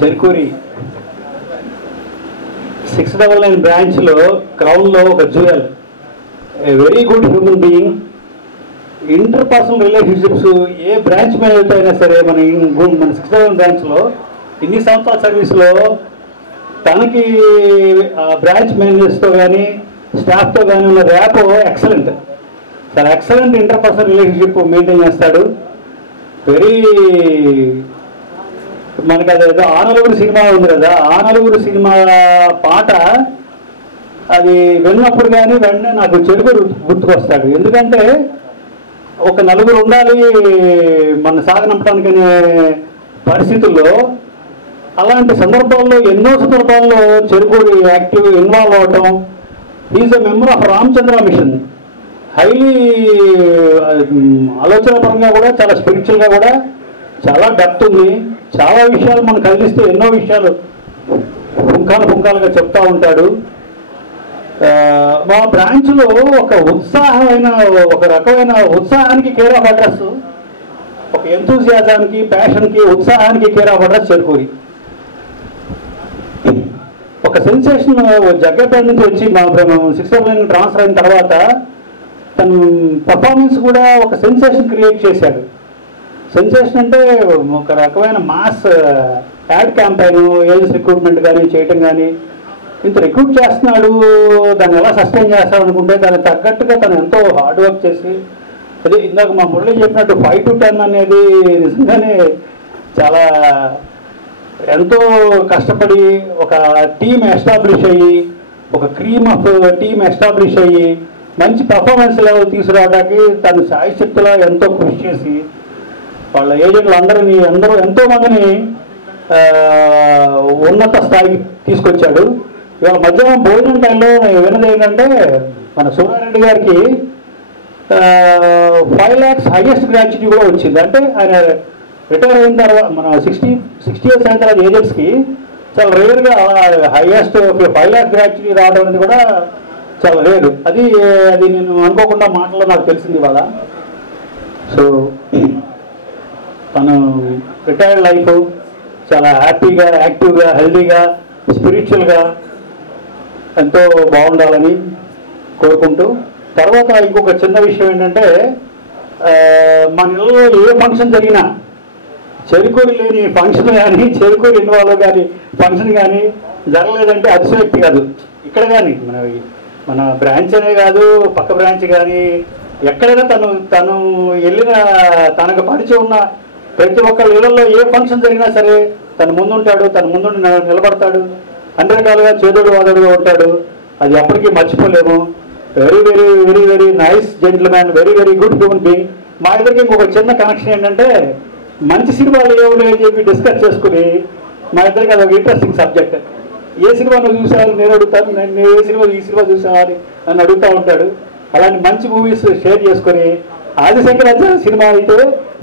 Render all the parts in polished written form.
చెరుకూరి 699 బ్రాంచ్లో క్రౌన్లో ఒక jewel, a very good human being. Interpersonal relationships a branch manager అయినా సరే మన 699 బ్రాంచ్లో ఇన్ని సంవత్సరాల సర్వీస్లో తనకి బ్రాంచ్ మేనేజర్స్తో కానీ స్టాఫ్తో కానీ ఉన్న ర్యాప్ ఎక్సలెంట్, చాలా ఎక్సలెంట్ ఇంటర్పర్సనల్ రిలేషన్షిప్ మెయింటైన్ చేస్తాడు. వెరీ మనకి అదేదో ఆ నలుగురు సినిమా ఉంది కదా, ఆ నలుగురు సినిమా పాట అది విన్నప్పుడు కానీ వెంటనే నాకు చెరుకూరు గుర్తుకొస్తాడు. ఎందుకంటే ఒక నలుగురు ఉండాలి మన సాగనంపడానికి అనే పరిస్థితుల్లో, అలాంటి సందర్భాల్లో ఎన్నో సందర్భాల్లో చెరుకూరి యాక్టివ్ ఇన్వాల్వ్ అవటం. Is a member of Ramachandra mission. Highly ఆలోచన పరంగా కూడా చాలా స్పిరిచువల్గా కూడా చాలా డెప్త్ ఉంది. చాలా విషయాలు మనం కదిలిస్తే ఎన్నో విషయాలు పుంకాలుగా చెప్తా ఉంటాడు. మా బ్రాంచ్లో ఒక ఉత్సాహమైన ఒక రకమైన ఉత్సాహానికి కేర్ ఆఫ్ అడ్రస్, ఒక ఎంతూజియాజానికి ప్యాషన్కి ఉత్సాహానికి కేర్ ఆఫ్ అడ్రస్ చెరుకూరి. ఒక సెన్సేషన్ జగ్గపేట నుంచి వచ్చి మా 699 ట్రాన్స్ఫర్ అయిన తర్వాత తను పర్ఫార్మెన్స్ కూడా ఒక సెన్సేషన్ క్రియేట్ చేశాడు. సెన్సేషన్ అంటే ఒక రకమైన mass ad campaign, agents recruitment కానీ చేయటం కానీ, ఇంత రిక్రూట్ చేస్తున్నాడు దాన్ని ఎలా సస్టైన్ చేస్తాడు అనుకుంటే దానికి తగ్గట్టుగా తను ఎంతో హార్డ్ వర్క్ చేసి, అదే ఇందాక మా మురళి చెప్పినట్టు 5 to 10 అనేది నిజంగానే చాలా ఎంతో కష్టపడి ఒక టీమ్ ఎస్టాబ్లిష్ అయ్యి, ఒక క్రీమ్ ఆఫ్ టీమ్ ఎస్టాబ్లిష్ అయ్యి మంచి పర్ఫార్మెన్స్ లెవెల్ తీసుకురావడానికి తను శాయశక్తిలో ఎంతో కృషి చేసి వాళ్ళ ఏజెంట్లు అందరూ ఎంతోమందిని ఉన్నత స్థాయికి తీసుకొచ్చాడు. ఇవాళ మధ్యాహ్నం భోజనం టైంలో విన్నది ఏంటంటే మన సూర్యారెడ్డి గారికి 5 lakhs హైయెస్ట్ గ్రాట్యుటీ కూడా వచ్చింది. అంటే ఆయన రిటైర్ అయిన తర్వాత మన 60 years అయిన తర్వాత ఏజెంట్స్కి చాలా రేర్గా హైయెస్ట్ 5 lakh గ్రాట్యుటీ రావడం అనేది కూడా చాలా రేరు. అది నేను అనుకోకుండా మాటల్లో నాకు తెలిసింది ఇవాళ. సో తను రిటైర్డ్ లైఫ్ చాలా హ్యాపీగా, యాక్టివ్గా, హెల్తీగా, స్పిరిచువల్గా ఎంతో బాగుండాలని కోరుకుంటూ, తర్వాత ఇంకొక చిన్న విషయం ఏంటంటే మన ఇళ్ళలో ఏ ఫంక్షన్ జరిగినా చెరుకూరి లేని ఫంక్షన్ కానీ, చెరుకూరి ఇన్వాల్వ్ కానీ ఫంక్షన్ కానీ జరగలేదంటే అతిశయోక్తి కాదు. ఇక్కడ కానీ మన బ్రాంచ్ అనే కాదు, పక్క బ్రాంచ్ కానీ ఎక్కడైనా తను వెళ్ళిన తనకు పరిచయం ఉన్న ప్రతి ఒక్కరి ఇళ్లలో ఏ ఫంక్షన్ జరిగినా సరే తను ముందుంటాడు, తను ముందు నిలబడతాడు, అన్ని రకాలుగా చేదోడు వాదోడుగా ఉంటాడు. అది ఎప్పటికీ మర్చిపోలేము. Very very very very nice gentleman, very very good human being. మా ఇద్దరికి ఇంకొక చిన్న కనెక్షన్ ఏంటంటే మంచి సినిమాలు ఏమని చెప్పి డిస్కస్ చేసుకుని మా ఇద్దరికి అది ఒక ఇంట్రెస్టింగ్ సబ్జెక్ట్. ఏ సినిమా నువ్వు చూసావు నేను అడుగుతాను, నేను ఈ సినిమా చూసావా అని నన్ను అడుగుతూ ఉంటాడు. అలాంటి మంచి మూవీస్ షేర్ చేసుకొని ఆదిశంకరాచార్య సినిమా అయితే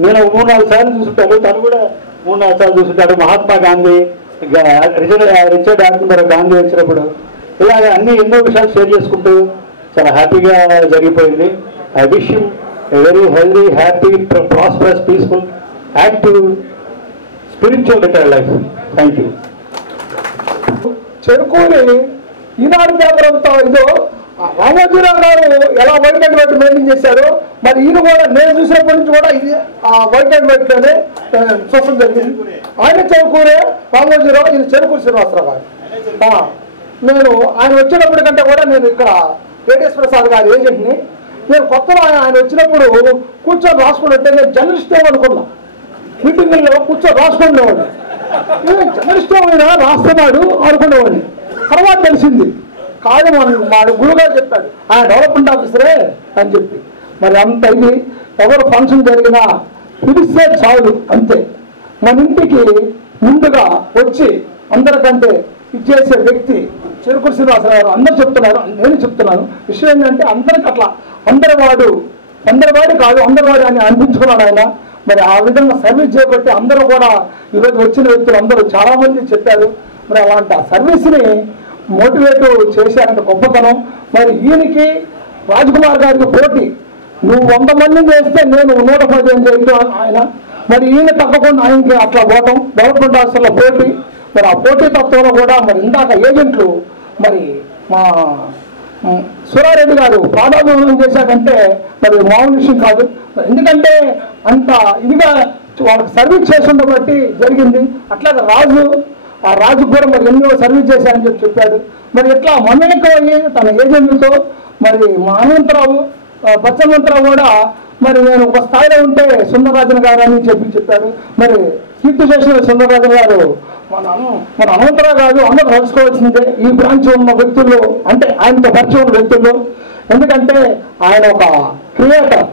నేను 3-4 సార్లు చూసుంటాడు, తను కూడా 3-4 సార్లు చూసుంటాడు. మహాత్మా గాంధీ, రిచర్డ్ ఆటన్బరో గాంధీ వచ్చినప్పుడు ఇలాగ ఎన్నో విషయాలు షేర్ చేసుకుంటూ చాలా హ్యాపీగా జరిగిపోయింది. I wish him a very healthy, happy, prosperous, peaceful, active, spiritual retired life. Thank you. Cherukuri Eenadu paper అంతా ఇదో రామోజీరావు గారు ఎలా వైట్ అండ్ వైట్ మెయింటైన్ చేశారో మరి ఈయన కూడా నేను చూసినప్పటి నుంచి కూడా ఇది ఆ వైట్ అండ్ వైట్ లోనే చూడడం జరిగింది. ఆయన చెరుకూరే రామోజీరావు, ఈయన చెరుకూరు శ్రీనివాసరావు గారు. నేను ఆయన వచ్చినప్పటికంటే కూడా నేను ఇక్కడ కేటీఎస్ ప్రసాద్ గారి ఏజెంట్ని. నేను కొత్తలో ఆయన వచ్చినప్పుడు కూర్చొని రాసుకుంటే నేను జర్నలిస్ట్ ఏమనుకున్నా, మీటింగ్లో కూర్చొని రాసుకునేవాడిని. జర్నలిస్ట్ ఏమైనా రాస్తున్నాడు అనుకునేవాడిని. తర్వాత తెలిసింది కాదు, మా గురుగారు చెప్పాడు ఆయన డెవలప్మెంట్ ఆఫీసరే అని చెప్పి. మరి అంత ఇది ఎవరు ఫంక్షన్ జరిగినా పిలిస్తే చాలు అంతే. మన ఇంటికి ముందుగా వచ్చి అందరికంటే ఇచ్చేసే వ్యక్తి చెరుకూరు శ్రీనివాసరావు గారు. అందరు చెప్తున్నారు, నేను చెప్తున్నాను. విషయం ఏంటంటే అందరికి అట్లా అందరివాడు కాదు, అందరివాడు అని అనిపించుకున్నాడు ఆయన. మరి ఆ విధంగా సర్వీస్ చేపట్టి అందరూ కూడా ఈరోజు వచ్చిన వ్యక్తులు అందరూ చాలామంది చెప్పారు. మరి అలాంటి ఆ సర్వీస్ని మోటివేట్ చేశారంటే గొప్పతనం. మరి ఈయనకి రాజ్కుమార్ గారికి పోటీ, నువ్వు 100 మందిని చేస్తే నేను 115 చేయడం ఆయన. మరి ఈయన తప్పకుండా ఆయనకి అట్లా పోవటం, డెవలప్మెంట్ ఆఫీసర్ల పోటీ. మరి ఆ పోటీతత్వంలో కూడా మరి ఇందాక ఏజెంట్లు మరి మా సురారెడ్డి గారు ప్రాణాభిమానం చేశాకంటే మరి మామూలు విషయం కాదు. ఎందుకంటే అంత ఇదిగా వాళ్ళకి సర్వీస్ చేస్తుండ బట్టి జరిగింది. అట్లాగే ఆ రాజు కూడా మరి ఎన్నో సర్వీస్ చేశారని చెప్పాడు. మరి ఇట్లా మమేకమయ్యి తన ఏజెంట్లతో మరి మా అనంతరావు బచ్చమంతరావు కూడా మరి నేను ఒక స్థాయిలో ఉంటే సుందరరాజన్ గారు అని చెప్పాడు. మరి కీర్తి చేసిన సుందరరాజన్ గారు మన అనంతరావు గారు అందరూ తెలుసుకోవాల్సిందే ఈ బ్రాంచ్ ఉన్న వ్యక్తుల్లో, అంటే ఆయనతో పరిచయం ఉన్న వ్యక్తుల్లో. ఎందుకంటే ఆయన ఒక క్రియేటర్,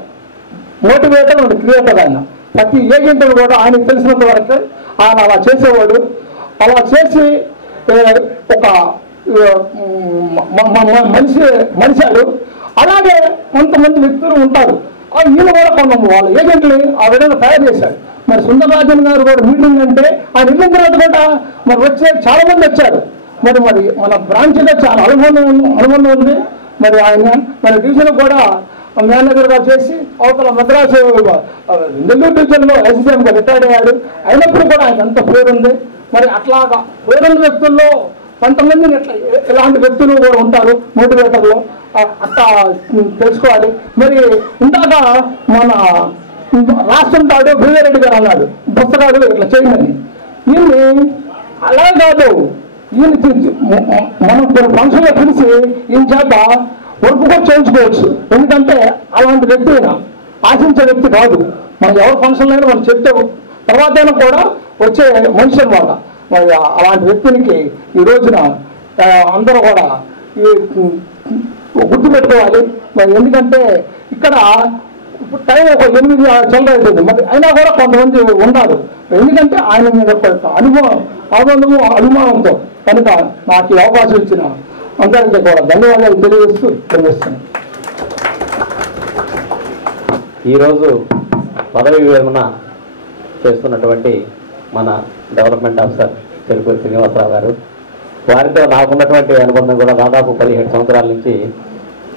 మోటివేటర్ అండ్ క్రియేటర్. ఆయన ప్రతి ఏజెంట్ కూడా ఆయనకు తెలిసినంత వరకు ఆయన అలా చేసేవాడు. అలా చేసి ఒక మనిషాడు. అలాగే కొంతమంది వ్యక్తులు ఉంటారు, ఈయన కూడా కొంత వాళ్ళ ఏజెంట్ని ఆ విధంగా తయారు చేశాడు. మరి సుందరరాజన్ గారు కూడా మీటింగ్ అంటే ఆయన వెళ్ళిన తర్వాత కూడా మరి చాలా మంది వచ్చారు. మరి మన బ్రాంచ్లో చాలా అనుబంధం ఉంది. మరి ఆయన మన డివిజన్ కూడా మేనేజర్గా చేసి అవతల మద్రాసు నెల్లూరు డివిజన్లో ఎస్సీఎంగా రిటైర్డ్ అయ్యాడు. అయినప్పుడు కూడా ఆయన ఎంత పేరుంది. మరి అట్లాగా పేరున్న వ్యక్తుల్లో కొంతమందిని ఇలాంటి వ్యక్తులు కూడా ఉంటారు మోటివేటర్లు, అట్లా తెలుసుకోవాలి. మరి ఇందాక మన రాష్ట్రం తాడు భీమారెడ్డి గారు అన్నాడు, పుస్తకాలు ఇట్లా చేయమని. ఈయన్ని అలా కాదు, ఈయన మనం కొన్ని ఫంక్షన్లో పిలిచి ఈయన చేత వర్క్ కూడా చేయించుకోవచ్చు. ఎందుకంటే అలాంటి వ్యక్తి ఆశించే వ్యక్తి కాదు. మనం ఎవరి ఫంక్షన్లో అయినా మనం చెప్తే తర్వాతైనా కూడా వచ్చే మనిషి అన్నమాట. మరి అలాంటి వ్యక్తికి ఈ రోజున అందరూ కూడా గుర్తుపెట్టుకోవాలి. మరి ఎందుకంటే ఇక్కడ ఇప్పుడు టైం ఒక 8 అవుతుంది. మరి అయినా కూడా కొంతమంది ఉన్నారు. ఎందుకంటే ఆయన మీద అనుమానంతో కనుక నాకు ఈ అవకాశం ఇచ్చిన అందరికీ కూడా ధన్యవాదాలు తెలియజేస్తున్నాను. ఈరోజు పదవి విరమణ చేస్తున్నటువంటి మన డెవలప్మెంట్ ఆఫీసర్ చెరుకూరి శ్రీనివాసరావు గారు, వారితో నాకున్నటువంటి అనుబంధం కూడా దాదాపు 17 సంవత్సరాల నుంచి.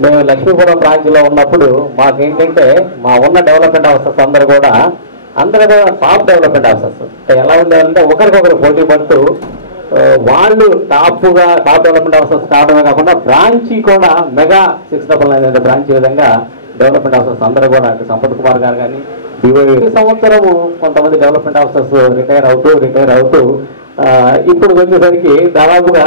మేము లక్ష్మీపురం బ్రాంచ్లో ఉన్నప్పుడు మాకేంటంటే మా ఉన్న డెవలప్మెంట్ ఆఫీసర్స్ అందరూ కూడా టాప్ డెవలప్మెంట్ ఆఫీసర్స్. ఎలా ఉండేవారంటే ఒకరికొకరు పోటీ పడుతూ వాళ్ళు టాప్ డెవలప్మెంట్ ఆఫీసర్స్ కావడమే కాకుండా బ్రాంచీ కూడా మెగా 699 బ్రాంచ్ విధంగా డెవలప్మెంట్ ఆఫీసర్స్ అందరూ కూడా అటు సంపత్ కుమార్ గారు కానీ ఈ సంవత్సరము కొంతమంది డెవలప్మెంట్ ఆఫీసర్స్ రిటైర్ అవుతూ ఇప్పుడు వచ్చేసరికి దాదాపుగా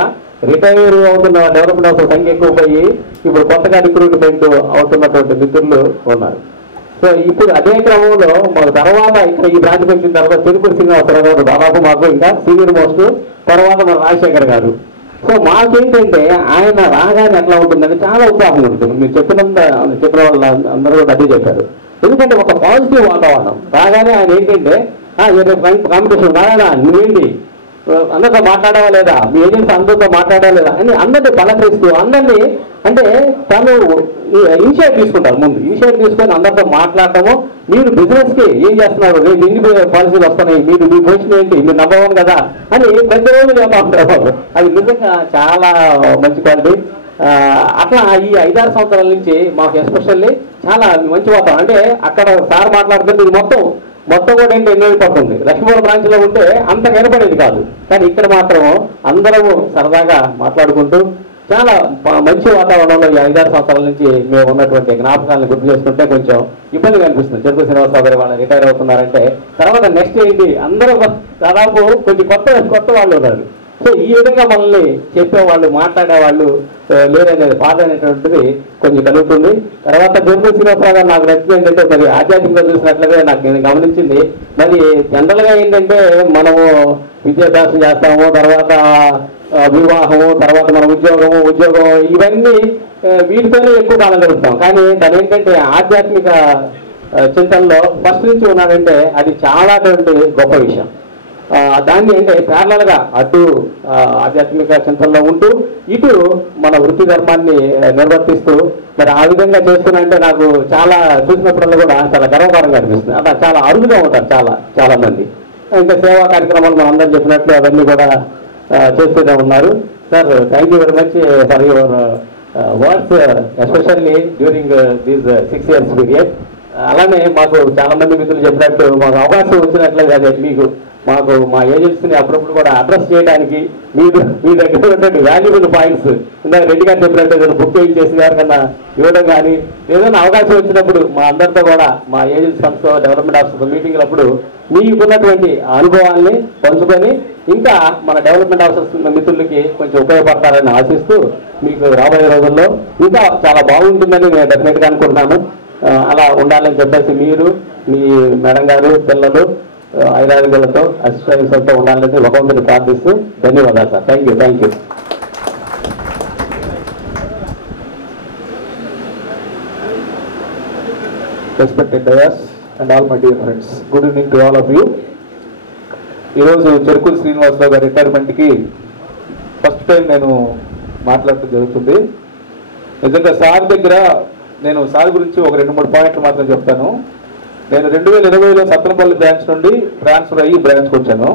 రిటైర్ అవుతున్న డెవలప్మెంట్ ఆఫీసర్ సంఖ్య ఎక్కువ పోయి ఇప్పుడు కొత్తగా రిక్రూట్మెంట్ అవుతున్నటువంటి మిత్రులు ఉన్నారు. సో ఇప్పుడు అదే క్రమంలో మాకు తర్వాత ఇక్కడ ఈ బ్రాంచ్కి వచ్చిన తర్వాత చెరుకూరి శ్రీనివాసరావు గారు దాదాపు మాకు ఇంకా సీనియర్ మోస్ట్, తర్వాత మన రాజశేఖర్ గారు. సో మాకేంటంటే ఆయన రాగానే ఎట్లా ఉంటుందని చాలా ఉత్సాహం ఉంటుంది. మీరు చెప్పిన వాళ్ళ అందరూ కూడా అదే చెప్పారు. ఎందుకంటే ఒక పాజిటివ్ వాతావరణం రాగానే ఆయన ఏంటంటే కాంపిటీషన్ రాగానే నువ్వేంటి అందరితో మాట్లాడావా లేదా, మీ ఏజెంట్స్ అందరితో మాట్లాడావా లేదా అని అందరినీ పలకరిస్తూ అందరినీ, అంటే తను ఇనిషియేట్ తీసుకుంటారు. ముందు ఇనిషియేట్ తీసుకొని అందరితో మాట్లాడటము, మీరు బిజినెస్కి ఏం చేస్తున్నారు, రేపు ఎన్ని పాలసీలు వస్తున్నాయి, మీ పొజిషన్ ఏంటి, మీరు నంబర్ 1 కదా అని ప్రతిరోజు చెప్తా ఉంటారు. అది నిజంగా చాలా మంచి క్వాలిటీ. అట్లా ఈ 5-6 సంవత్సరాల నుంచి మాకు ఎస్పెషల్లీ చాలా మంచి వాతావరణం. అంటే అక్కడ సార్ మాట్లాడుతుంటే ఇది మొత్తం కూడా ఏంటి వినపడుతుంది. లక్ష్మీపురం బ్రాంచ్లో ఉంటే అంత వినపడేది కాదు, కానీ ఇక్కడ మాత్రం అందరము సరదాగా మాట్లాడుకుంటూ చాలా మంచి వాతావరణంలో ఈ 5-6 సంవత్సరాల నుంచి మేము ఉన్నటువంటి జ్ఞాపకాలను గుర్తు చేసుకుంటే కొంచెం ఇబ్బందిగా అనిపిస్తుంది. చెరుకు శ్రీనివాసరావు గారు వాళ్ళు రిటైర్ అవుతున్నారంటే తర్వాత నెక్స్ట్ ఏంటి అందరూ దాదాపు కొంచెం కొత్త వాళ్ళు ఉన్నారు. సో ఈ విధంగా మనల్ని చెప్పేవాళ్ళు మాట్లాడేవాళ్ళు లేదనేది బాధ అనేటువంటిది కొంచెం కలుగుతుంది. తర్వాత చెరుకు శ్రీనివాసరావు గారు నాకు నచ్చింది ఏంటంటే మరి ఆధ్యాత్మికంగా చూసినట్లుగా నాకు నేను గమనించింది. మరి జనరల్గా ఏంటంటే మనము విద్యాభ్యాసం చేస్తాము, తర్వాత వివాహము, తర్వాత మన ఉద్యోగం ఇవన్నీ వీటితోనే ఎక్కువ కాలం గడుపుతాం. కానీ తను ఏంటంటే ఆధ్యాత్మిక చింతనలో ఫస్ట్ నుంచి ఉన్నాడంటే అది చాలా గొప్ప విషయం. దాన్ని అంటే ప్యారలల్గా అటు ఆధ్యాత్మిక చింతనలో ఉంటూ ఇటు మన వృత్తి ధర్మాన్ని నిర్వర్తిస్తూ మరి ఆ విధంగా చేస్తున్నంటే నాకు చాలా చూసినప్పుడల్లా కూడా చాలా గర్వకారంగా అనిపిస్తుంది. అట్లా చాలా అరుదుగా ఉంటారు చాలా మంది. ఇంకా సేవా కార్యక్రమాలు మనం అందరం చెప్పినట్లు అవన్నీ కూడా చేస్తూనే ఉన్నారు. Sir thank you very much for your works especially during these 6 years period. అలానే మాకు చాలా మంది మిత్రులు చెప్పినట్టు మాకు అవకాశం వచ్చినట్లయితే అదే మీకు మాకు మా ఏజెన్సీని అప్పుడప్పుడు కూడా అడ్రస్ చేయడానికి మీ దగ్గర ఉన్నటువంటి వాల్యుబుల్ పాయింట్స్ ఇందాక రెడ్డి గారు చెప్పినట్టు ఏదైనా బుక్ చేసి కన్నా ఇవ్వడం కానీ ఏదైనా అవకాశం వచ్చినప్పుడు మా అందరితో కూడా మా ఏజెన్సీ సంస్థ డెవలప్మెంట్ ఆఫీసర్ మీటింగ్లప్పుడు మీకున్నటువంటి అనుభవాల్ని పంచుకొని ఇంకా మన డెవలప్మెంట్ ఆఫీసర్స్ మిత్రులకి కొంచెం ఉపయోగపడతారని ఆశిస్తూ మీకు రాబోయే రోజుల్లో ఇంకా చాలా బాగుంటుందని నేను డెఫినెట్గా అనుకుంటున్నాను. అలా ఉండాలని చెప్పేసి మీరు మీ మేడం గారు పిల్లలు ఐదారుగులతో అసిస్టెంట్స్తో ఉండాలని భగవంతుని ప్రార్థిస్తూ ధన్యవాదాలు sir. Thank you. Respected dayas and all my dear friends, good evening to all of you. ఈరోజు చెరుకూరు శ్రీనివాసరావు గారి రిటైర్మెంట్కి ఫస్ట్ టైం నేను మాట్లాడటం జరుగుతుంది. నిజంగా సార్ దగ్గర నేను సార్ గురించి ఒక 2-3 పాయింట్లు మాత్రం చెప్తాను. నేను 2020లో సత్తనపల్లి బ్రాంచ్ నుండి ట్రాన్స్ఫర్ అయ్యి బ్రాంచ్కి వచ్చాను.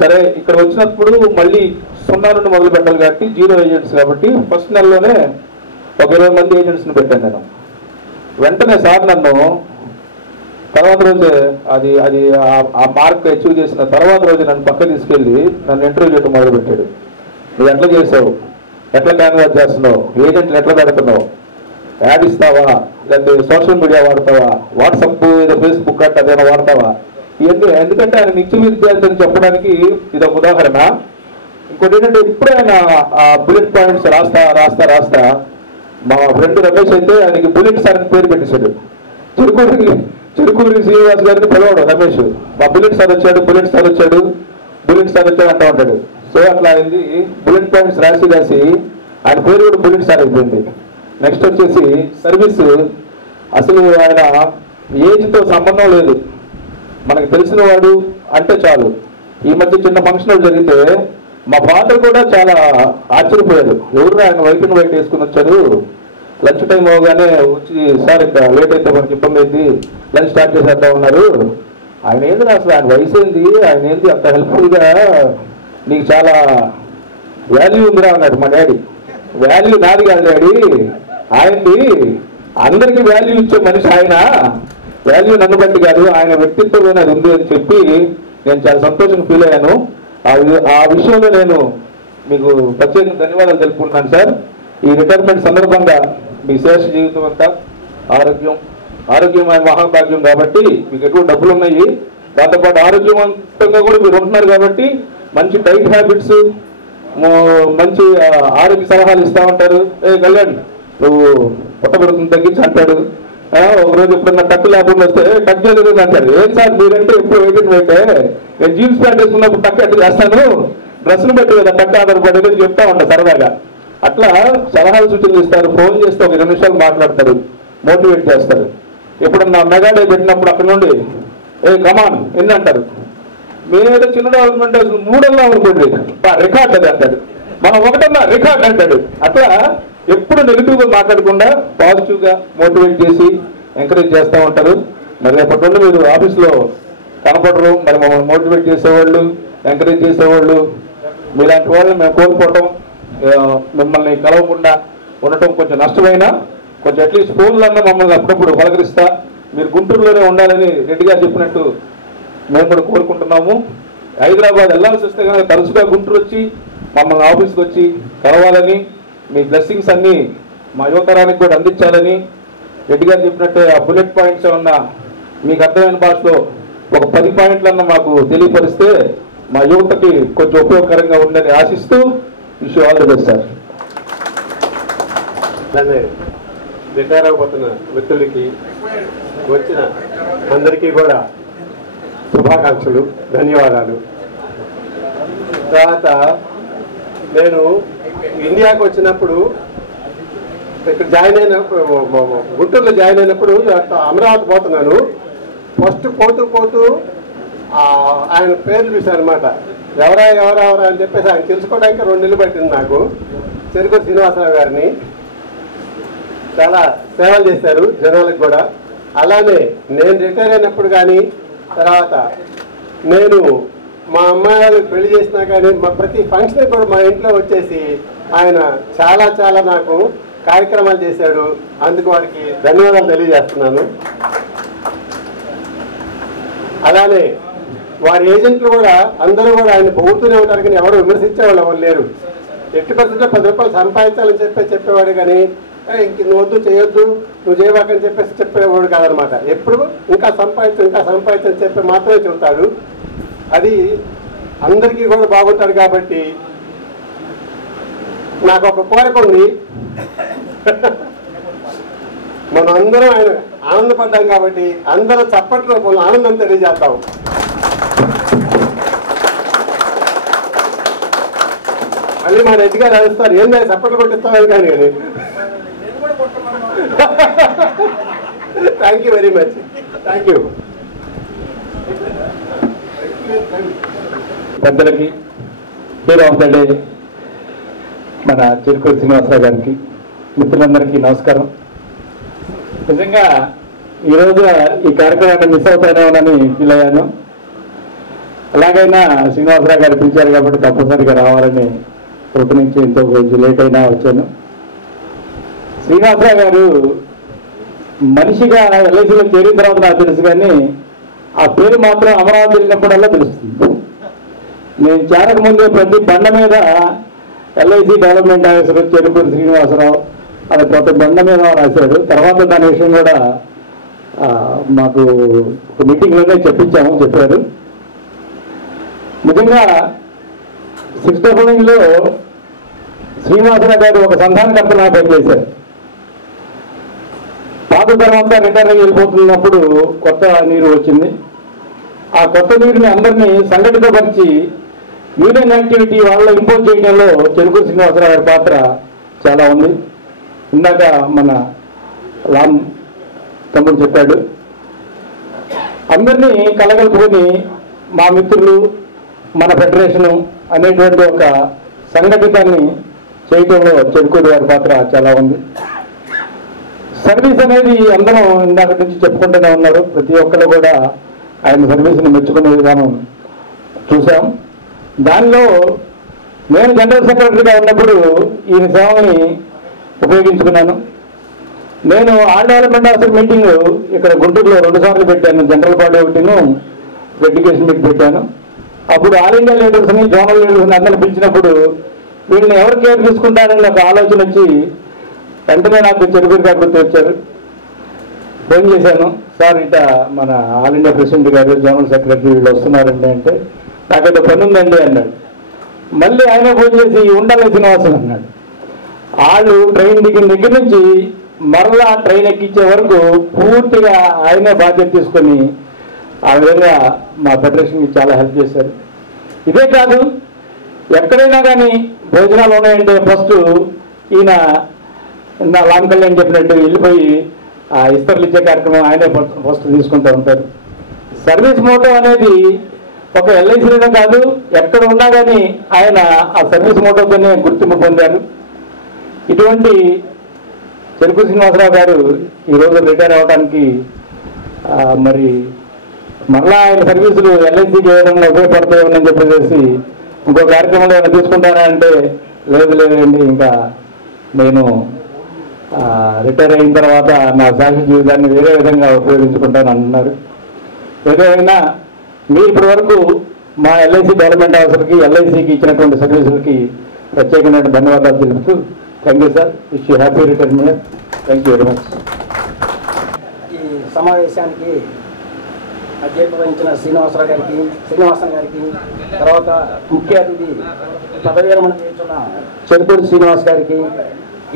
సరే ఇక్కడ వచ్చినప్పుడు మళ్ళీ 0 నుండి మొదలు పెట్టాలి కాబట్టి 0 ఏజెంట్స్ కాబట్టి ఫస్ట్ నెలలోనే ఒక 20 మంది ఏజెంట్స్ని పెట్టాను నేను. వెంటనే సార్ నన్ను తర్వాత రోజే అది ఆ మార్క్ అచీవ్ చేసిన తర్వాత రోజు నన్ను పక్క తీసుకెళ్ళి నన్ను ఇంటర్వ్యూ చేయడం మొదలుపెట్టాడు. నువ్వు ఎట్లా చేసావు, ఎట్లా క్యాన్వాస్ చేస్తున్నావు, ఏజెంట్లు ఎట్లా పెడుతున్నావు, యాడ్ ఇస్తావా, లేకపోతే సోషల్ మీడియా వాడతావా, వాట్సాప్ ఏదో ఫేస్బుక్ అంటే అదేమో వాడతావా, ఇవన్నీ. ఎందుకంటే ఆయన నిత్య విద్యార్థి అని చెప్పడానికి ఇది ఒక ఉదాహరణ. ఇంకోటి ఏంటంటే ఇప్పుడే ఆయన బుల్లెట్ పాయింట్స్ రాస్తా మా ఫ్రెండ్ రమేష్ అయితే ఆయనకి బుల్లెట్ సార్ అని పేరు పెట్టేశాడు. చెరుకూరి శ్రీనివాస్ గారిని పిలవడు రమేష్. మా బుల్లెట్ సార్ వచ్చాడు అంటూ ఉంటాడు. సో అట్లా అయింది. బుల్లెట్ పాయింట్స్ రాసి ఆయన పేరు కూడా బుల్లెట్ సార్ అయిపోయింది. నెక్స్ట్ వచ్చేసి సర్వీస్. అసలు ఆయన ఏజ్తో సంబంధం లేదు, మనకు తెలిసిన వాడు అంటే చాలు. ఈ మధ్య చిన్న ఫంక్షన్ జరిగితే మా ఫాదర్ కూడా చాలా ఆశ్చర్యపోయారు. ఎవరు ఆయన వైఫ్ బయట వేసుకుని వచ్చారు, లంచ్ టైం అవగానే వచ్చి సార్ ఇక్కడ లేట్ అయితే మనకి ఇబ్బంది అయింది, లంచ్ స్టార్ట్ చేసేద్దాం ఉన్నారు. ఆయన ఏంది అసలు ఆయన వయసు ఏంది, ఆయన ఏంది అంత హెల్ప్ఫుల్గా, నీకు చాలా వాల్యూ ఉందిరా అన్నాడు మా డాడీ. వాల్యూ నాది కాదు డాడీ, ఆయనది. అందరికీ వాల్యూ ఇచ్చే మనిషి ఆయన, వాల్యూ నన్ను బట్టి కాదు, ఆయన వ్యక్తిత్వం అది ఉంది అని చెప్పి నేను చాలా సంతోషంగా ఫీల్ అయ్యాను. ఆ విషయంలో నేను మీకు ప్రత్యేకంగా ధన్యవాదాలు తెలుపుకుంటున్నాను సార్. ఈ రిటైర్మెంట్ సందర్భంగా మీ శేష జీవితం అంతా ఆరోగ్యమైన మహాభాగ్యం కాబట్టి మీకు ఎక్కువ డబ్బులు ఉన్నాయి, దాంతోపాటు ఆరోగ్యవంతంగా కూడా మీరు ఉంటున్నారు కాబట్టి మంచి డైట్ హ్యాబిట్స్, మంచి ఆరోగ్య సలహాలు ఇస్తూ ఉంటారు. కళ్యాణ్ నువ్వు పుట్టబడుతుంది తగ్గించి అంటాడు. ఒకరోజు ఎప్పుడన్నా టక్కు లేకుండా వస్తే టక్ చేయలేదు అంటారు. ఏం సార్ మీరంటే ఎప్పుడు వెయిట్ అయితే నేను జీన్స్ ప్యాంట్ వేసుకున్నప్పుడు టక్ ఎట్లా చేస్తాను, డ్రెస్ను బట్టి కదా టక్ ఆధారపడేది చెప్తా ఉంటాను సరదాగా. అట్లా సలహాలు సూచనలు ఇస్తారు. ఫోన్ చేస్తే ఒక 2 నిమిషాలు మాట్లాడతారు, మోటివేట్ చేస్తారు. ఎప్పుడన్నా మెగాడే పెట్టినప్పుడు అక్కడ నుండి కమాన్ ఎన్ని అంటారు. మీరేదో చిన్న డెవలప్మెంట్ 3 అనుకోండి రికార్డ్ అది అంటాడు, మనం 1 రికార్డ్ అంటాడు. అట్లా ఎప్పుడు నెగిటివ్గా మాట్లాడకుండా పాజిటివ్గా మోటివేట్ చేసి ఎంకరేజ్ చేస్తూ ఉంటారు. మరి రేపటి నుండి మీరు ఆఫీస్లో కనపడరు, మరి మమ్మల్ని మోటివేట్ చేసేవాళ్ళు, ఎంకరేజ్ చేసేవాళ్ళు, మీలాంటి వాళ్ళని మేము కోల్పోవటం, మిమ్మల్ని కలవకుండా ఉండటం కొంచెం నష్టమైనా కొంచెం అట్లీస్ట్ ఫోన్లన్నా మమ్మల్ని అప్పుడప్పుడు పలకరిస్తా మీరు గుంటూరులోనే ఉండాలని రెడ్డి గారు చెప్పినట్టు మేము కూడా కోరుకుంటున్నాము. హైదరాబాద్ వెళ్ళాల్సి వస్తే కనుక తరచుగా గుంటూరు వచ్చి మమ్మల్ని ఆఫీస్కి వచ్చి కలవాలని, మీ బ్లెస్సింగ్స్ అన్నీ మా యువతరానికి కూడా అందించాలని రెడ్డి గారు చెప్పినట్టు ఆ బుల్లెట్ పాయింట్స్ ఏమన్నా మీకు అర్థమైన భాషలో ఒక 10 పాయింట్లన్నా మాకు తెలియపరిస్తే మా యువతకి కొంచెం ఉపయోగకరంగా ఉందని ఆశిస్తూ wish all the best sir. అలానే రిటైర్ అయిపోతున్న వ్యక్తులకి వచ్చిన అందరికీ కూడా శుభాకాంక్షలు, ధన్యవాదాలు. తర్వాత నేను ఇండియాకి వచ్చినప్పుడు ఇక్కడ జాయిన్ అయినప్పుడు గుంటూరులో జాయిన్ అయినప్పుడు అమరావతి పోతున్నాను. ఫస్ట్ పోతూ ఆయన పేర్లు చూశాను అనమాట. ఎవరా అని చెప్పేసి ఆయన తెలుసుకోవడానికి 2 నెలలు పట్టింది నాకు. చెరుకూరు శ్రీనివాసరావు గారిని చాలా సేవలు చేశారు జనాలకు కూడా. అలానే నేను రిటైర్ అయినప్పుడు కానీ తర్వాత నేను మా అమ్మాయి వాళ్ళకి పెళ్లి చేసినా కానీ మా ప్రతి ఫంక్షన్ కూడా మా ఇంట్లో వచ్చేసి ఆయన చాలా నాకు కార్యక్రమాలు చేశాడు. అందుకు వారికి ధన్యవాదాలు తెలియజేస్తున్నాను. అలానే వారి ఏజెంట్లు కూడా అందరూ కూడా ఆయన పొగుతూనే ఉంటారు, కానీ ఎవరు విమర్శించేవాళ్ళు ఎవరు లేరు. ఎట్టి పరిస్థితుల్లో 10 రూపాయలు సంపాదించాలని చెప్పేవాడు, కానీ ఇంక నువ్వు వద్దు చేయొద్దు, నువ్వు చేయవాకని చెప్పేవాడు కాదనమాట. ఎప్పుడు ఇంకా సంపాదించని చెప్పి మాత్రమే చెబుతాడు. అది అందరికీ కూడా బాగుంటాడు. కాబట్టి నాకు ఒక కోరిక ఉంది, మనం అందరం ఆయన ఆనందపడ్డాం కాబట్టి అందరూ చప్పటి రూపంలో ఆనందం తెలియజేస్తాం. మళ్ళీ మా రెడ్డి గారు అడుస్తారు, ఏందా చప్పట్లు కొట్టిస్తామని కానీ thank you very much. Thank you. పెద్దలకి హీరో ఆఫ్ ద డే మన చిలుకూరి శ్రీనివాసరావు గారికి, మిత్రులందరికీ నమస్కారం. నిజంగా ఈరోజు ఈ కార్యక్రమాన్ని మిస్ అవుతానేమోనని ఫీల్ అయ్యాను. ఎలాగైనా శ్రీనివాసరావు గారు పిలిచారు కాబట్టి తప్పనిసరిగా రావాలని నుంచి ఎంతో కొంచెం లేట్ అయినా వచ్చాను. శ్రీనివాసరావు గారు మనిషిగా ఎల్ఐసీలో చేరిన తర్వాత నాకు తెలుసు, కానీ ఆ పేరు మాత్రం అమరావతి వెళ్ళినప్పుడల్లా తెలుస్తుంది. నేను చేరక ముందే ప్రతి బండ మీద LIC development officer Cherukuri Srinivasarao అది ప్రతి బండ మీద రాశాడు. తర్వాత దాని విషయం కూడా మాకు మీటింగ్లోనే చెప్పారు. నిజంగా 69లో శ్రీనివాసరావు గారు ఒక సంధానకర్తగా పనిచేశారు. పాత తర్వాత రిటైర్ అయ్యి వెళ్ళిపోతున్నప్పుడు కొత్త నీరు వచ్చింది. ఆ కొత్త నీరుని అందరినీ సంఘటితపరిచి యూనియన్ యాక్టివిటీ వాళ్ళ ఇంపోజ్ చేయడంలో చెరుకూరి శ్రీనివాసరావు గారి పాత్ర చాలా ఉంది. ఇందాక మన రామ్ తమ్ముడు చెప్పాడు. అందరినీ కలగలుపుకొని మా మిత్రులు, మన ఫెడరేషను అనేటువంటి ఒక సంఘటితాన్ని చేయడంలో చెరుకూరి గారి పాత్ర చాలా ఉంది. సర్వీస్ అనేది అందరం ఇందాక నుంచి చెప్పుకుంటూనే ఉన్నారు. ప్రతి ఒక్కరు కూడా ఆయన సర్వీస్ని మెచ్చుకునే విధానం చూసాం. దానిలో నేను జనరల్ సెక్రటరీగా ఉన్నప్పుడు ఈయన సేవల్ని ఉపయోగించుకున్నాను. నేను ఆల్ డెవలప్మెంట్ ఆఫీసర్ మీటింగ్ ఇక్కడ గుంటూరులో 2 సార్లు పెట్టాను. జనరల్ బాడీ ఒకటిను ఎడ్యుకేషన్ మీట్ పెట్టాను. అప్పుడు ఆల్ ఇండియా లీడర్స్ని, జోనల్ లీడర్స్ని అందరిని పిలిచినప్పుడు వీళ్ళని ఎవరు కేర్ తీసుకుంటారని నాకు ఆలోచన వచ్చి వెంటనే నాకు చెరుకూరి గారు గుర్తు వచ్చారు. ఫోన్ చేశాను, సార్ ఇట మన ఆల్ ఇండియా ప్రెసిడెంట్ గారు, జనరల్ సెక్రటరీ వీళ్ళు వస్తున్నారండి అంటే, నాకైతే పని ఉందండి అన్నాడు. మళ్ళీ ఆయన ఫోన్ చేసి ఉండాలి శ్రీనివాసం అన్నాడు. వాళ్ళు ట్రైన్ దిగిన దగ్గర నుంచి మరలా ట్రైన్ ఎక్కించే వరకు పూర్తిగా ఆయనే బాధ్యత తీసుకొని ఆ విధంగా మా ఫెడరేషన్కి చాలా హెల్ప్ చేశారు. ఇదే కాదు, ఎక్కడైనా కానీ భోజనాలు ఉన్నాయంటే ఫస్ట్ ఈయన రామ్ కళ్యాణ్ చెప్పినట్టు వెళ్ళిపోయి ఆ ఇస్తర్లు ఇచ్చే కార్యక్రమం ఆయనే ఫస్ట్ తీసుకుంటూ ఉంటారు. సర్వీస్ మోటో అనేది ఒక ఎల్ఐసీలోనే కాదు, ఎక్కడ ఉన్నా కానీ ఆయన ఆ సర్వీస్ మోటోతోనే గుర్తింపు పొందారు. ఇటువంటి చెరుకూరి శ్రీనివాసరావు గారు ఈరోజు రిటైర్ అవ్వడానికి మరి మరలా ఆయన సర్వీసులు ఎల్ఐసీ చేయడంలో ఉపయోగపడతాయని చెప్పేసి ఇంకో కార్యక్రమంలో ఏమైనా తీసుకుంటారా అంటే లేదండి, ఇంకా నేను రిటైర్ అయిన తర్వాత నా శాశ్వత జీవితాన్ని వేరే విధంగా ఉపయోగించుకుంటాను అన్నారు. ఏదైనా మీరు ఇప్పటి వరకు మా ఎల్ఐసి డెవలప్మెంట్ ఆఫీసర్కి, ఎల్ఐసికి ఇచ్చినటువంటి సర్వీసులకి ప్రత్యేకమైన ధన్యవాదాలు తెలుపుతూ thank you sir. Wish you happy retirement. Thank you very much. ఈ సమావేశానికి అధ్యక్షత వహించిన శ్రీనివాసన్ గారికి, తర్వాత ముఖ్య అతిథి పదవి విరమణ చేస్తున్న చెరుకూరి శ్రీనివాస్ గారికి,